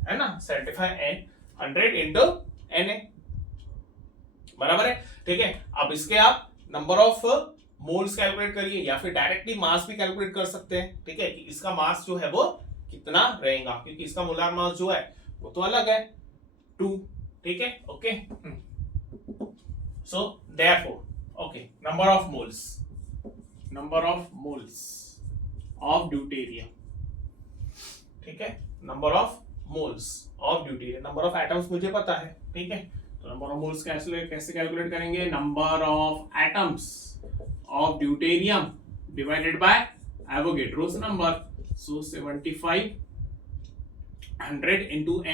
है ना, 7500 इंटू Na, बराबर है, ठीक है। अब इसके आप नंबर ऑफ मोल्स कैलकुलेट करिए या फिर डायरेक्टली मास भी कैलकुलेट कर सकते हैं, ठीक है, कि इसका मास जो है वो कितना रहेगा, क्योंकि इसका मोलार मास जो है वो तो अलग है 2, ठीक है। Okay, so therefore okay number of moles of deuterium, ठीक है, number of moles of deuterium, number of atoms मुझे पता है, ठीक है। तो नंबर ऑफ मोल्स कैसे कैलकुलेट करेंगे, number of atoms of deuterium divided by Avogadro's number, so 7500 into Na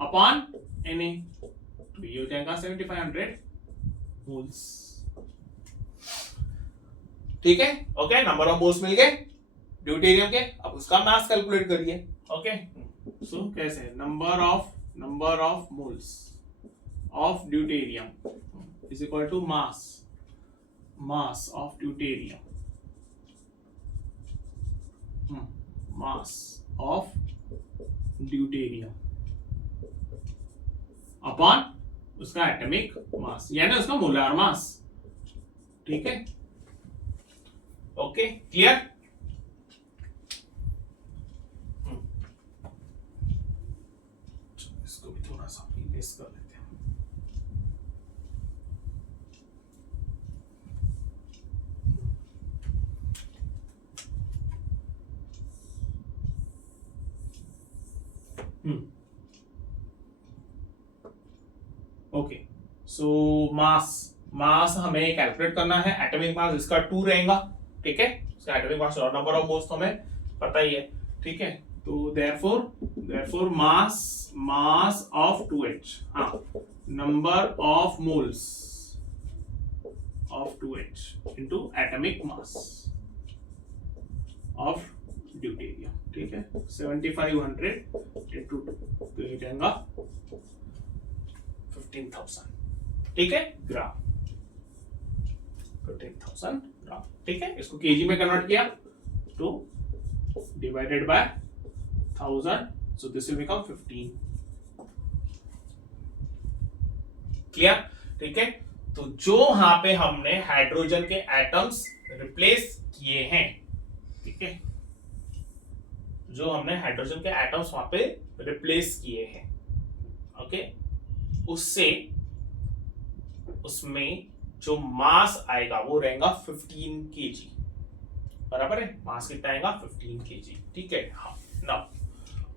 upon Na, तो ये हो जाएगा 7500 मोल्स, ठीक है। ओके, नंबर ऑफ मोल्स मिल गए ड्यूटेरियम के, अब उसका मास कैलकुलेट करिए। ओके, सो कैसे, number of moles of deuterium is equal to mass of deuterium, mass of deuterium upon उसका एटॉमिक मास, यानी उसका मोलार मास, ठीक है। Okay, clear. इसको भी थोड़ा सा इरेज कर लेते हैं। ओके, सो मास हमें कैलकुलेट करना है, एटॉमिक मास इसका 2 रहेगा, ठीक है। इसका एटॉमिक मास और नंबर ऑफ मोल्स तो हमें पता ही है, ठीक है। तो देयरफॉर मास ऑफ 2H, हाँ, number of moles of 2H into atomic mass of deuterium, ठीक है, 7500 इनटू 2, तो ये जाएगा 15,000, ठीक है, ग्राम, 15,000 ग्राम, ठीक है। इसको केजी में कन्वर्ट किया तो divided by 1000, so this will become 15, clear, ठीक है। तो जो वहां पे हमने हाइड्रोजन के एटम्स रिप्लेस किए हैं, ठीक है, जो हमने हाइड्रोजन के एटम्स वहां पे रिप्लेस किए हैं, ओके, उसमें जो मास आएगा वो रहेगा 15 kg, बराबर है, मास कितना आएगा 15 kg, ठीक है। हाँ, नाउ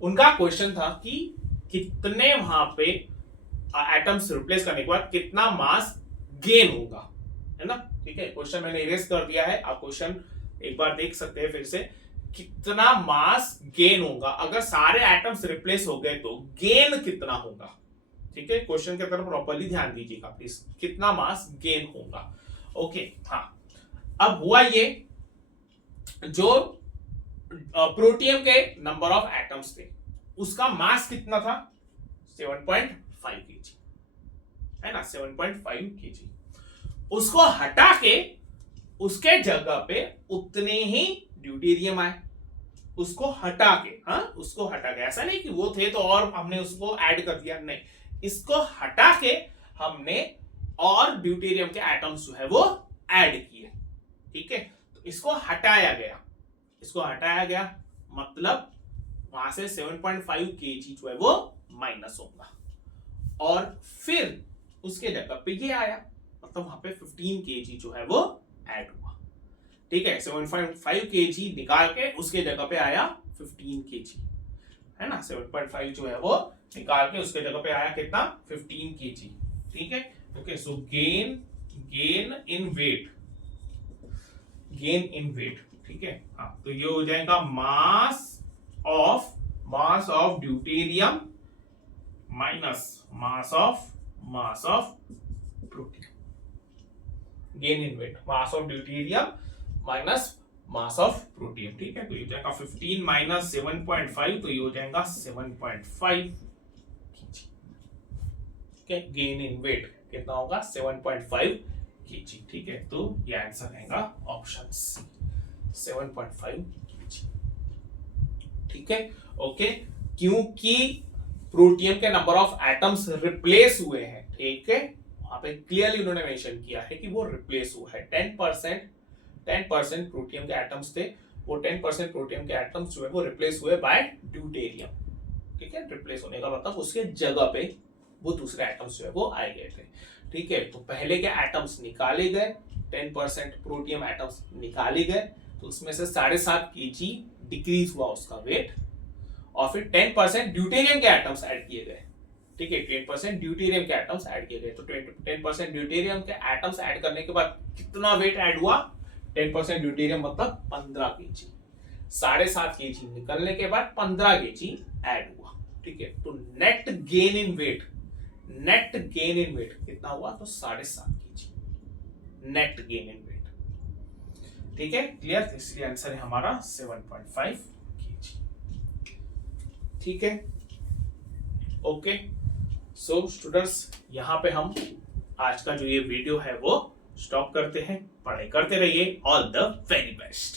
उनका क्वेश्चन था कि कितने वहां पे एटम्स रिप्लेस करने के बाद कितना मास गेन होगा, है ना, ठीक है। क्वेश्चन मैंने इरेज कर दिया है, आप क्वेश्चन एक बार देख सकते हैं फिर से, कितना मास गेन होगा अगर सारे एटम्स रिप्लेस हो गए, तो गेन कितना होगा, ठीक है। क्वेश्चन की तरफ प्रॉपर्ली ध्यान दीजिएगा प्लीज, कितना मास गेन होगा। ओके, हाँ, अब हुआ ये, जो प्रोटियम के नंबर ऑफ एटम्स थे उसका मास कितना था, 7.5 kg, है ना, 7.5 kg। उसको हटा के उसके जगह पे उतने ही ड्यूटेरियम आए, उसको हटा के, हाँ, उसको हटा के, ऐसा नहीं कि वो थे तो और हमने उसको ऐड कर दिया, नहीं, इसको हटा के हमने और ड्यूटेरियम के एटम्स जो है वो ऐड किए, ठीक है। तो इसको हटाया गया, मतलब वहां से 7.5 kg जो है वो माइनस होगा, और फिर उसके जगह पे ये आया, मतलब वहां पे 15 kg जो है वो ऐड हुआ, ठीक है। 7.5 kg निकाल के उसके जगह पे आया 15 kg, है ना, 7.5 जो है वो निकाल के उसके जगह पे आया कितना, 15 kg, ठीक है। Okay, so gain in weight, ठीक है। हाँ, तो ये हो जाएगा mass of deuterium minus mass of protium, gain in weight, mass of deuterium minus mass of protium, ठीक है। तो ये हो जाएगा 15 माइनस 7.5, तो ये हो जाएगा 7.5 kg, ठीक है। गेन इन वेट कितना होगा, 7.5 kg, ठीक है। तो ये आंसर रहेगा ऑप्शन सी, 7.5 kg, ठीक है। ओके, क्योंकि प्रोटियम के नंबर ऑफ एटम्स रिप्लेस हुए हैं, ठीक है, वहां पे क्लियरली उन्होंने मेंशन किया है कि वो रिप्लेस हुआ है, 10% प्रोटियम के एटम्स थे वो 10% प्रोटियम के एटम्स जो है वो रिप्लेस हुए बाय ड्यूटेरियम। ठीक है, रिप्लेस होने का मतलब उसके जगह पे वो दूसरे एटम्स जो है वो आए गए थे। ठीक है, तो पहले के एटम्स निकाले गए, 10% प्रोटियम एटम्स निकाले गए, तो उसमें से 7.5 kg डिक्रीज हुआ उसका वेट, और फिर 10% ड्यूटेरियम के एटम्स ऐड किए गए। ठीक है, 10% ड्यूटेरियम के एटम्स ऐड किए गए, तो 10% ड्यूटेरियम के एटम्स ऐड करने के बाद कितना वेट ऐड हुआ? 10% ड्यूटेरियम मतलब 15 kg। 7.5 kg निकलने के बाद 15 kg ऐड हुआ। ठीक है, तो नेट गेन इन वेट कितना हुआ? तो 7.5 kg net gain in weight. ठीक है, क्लियर? इसलिए आंसर है हमारा 7.5 kg। ठीक है, ओके। सो स्टूडेंट्स, यहां पे हम आज का जो ये वीडियो है वो स्टॉप करते हैं। पढ़ाई करते रहिए। All the very best.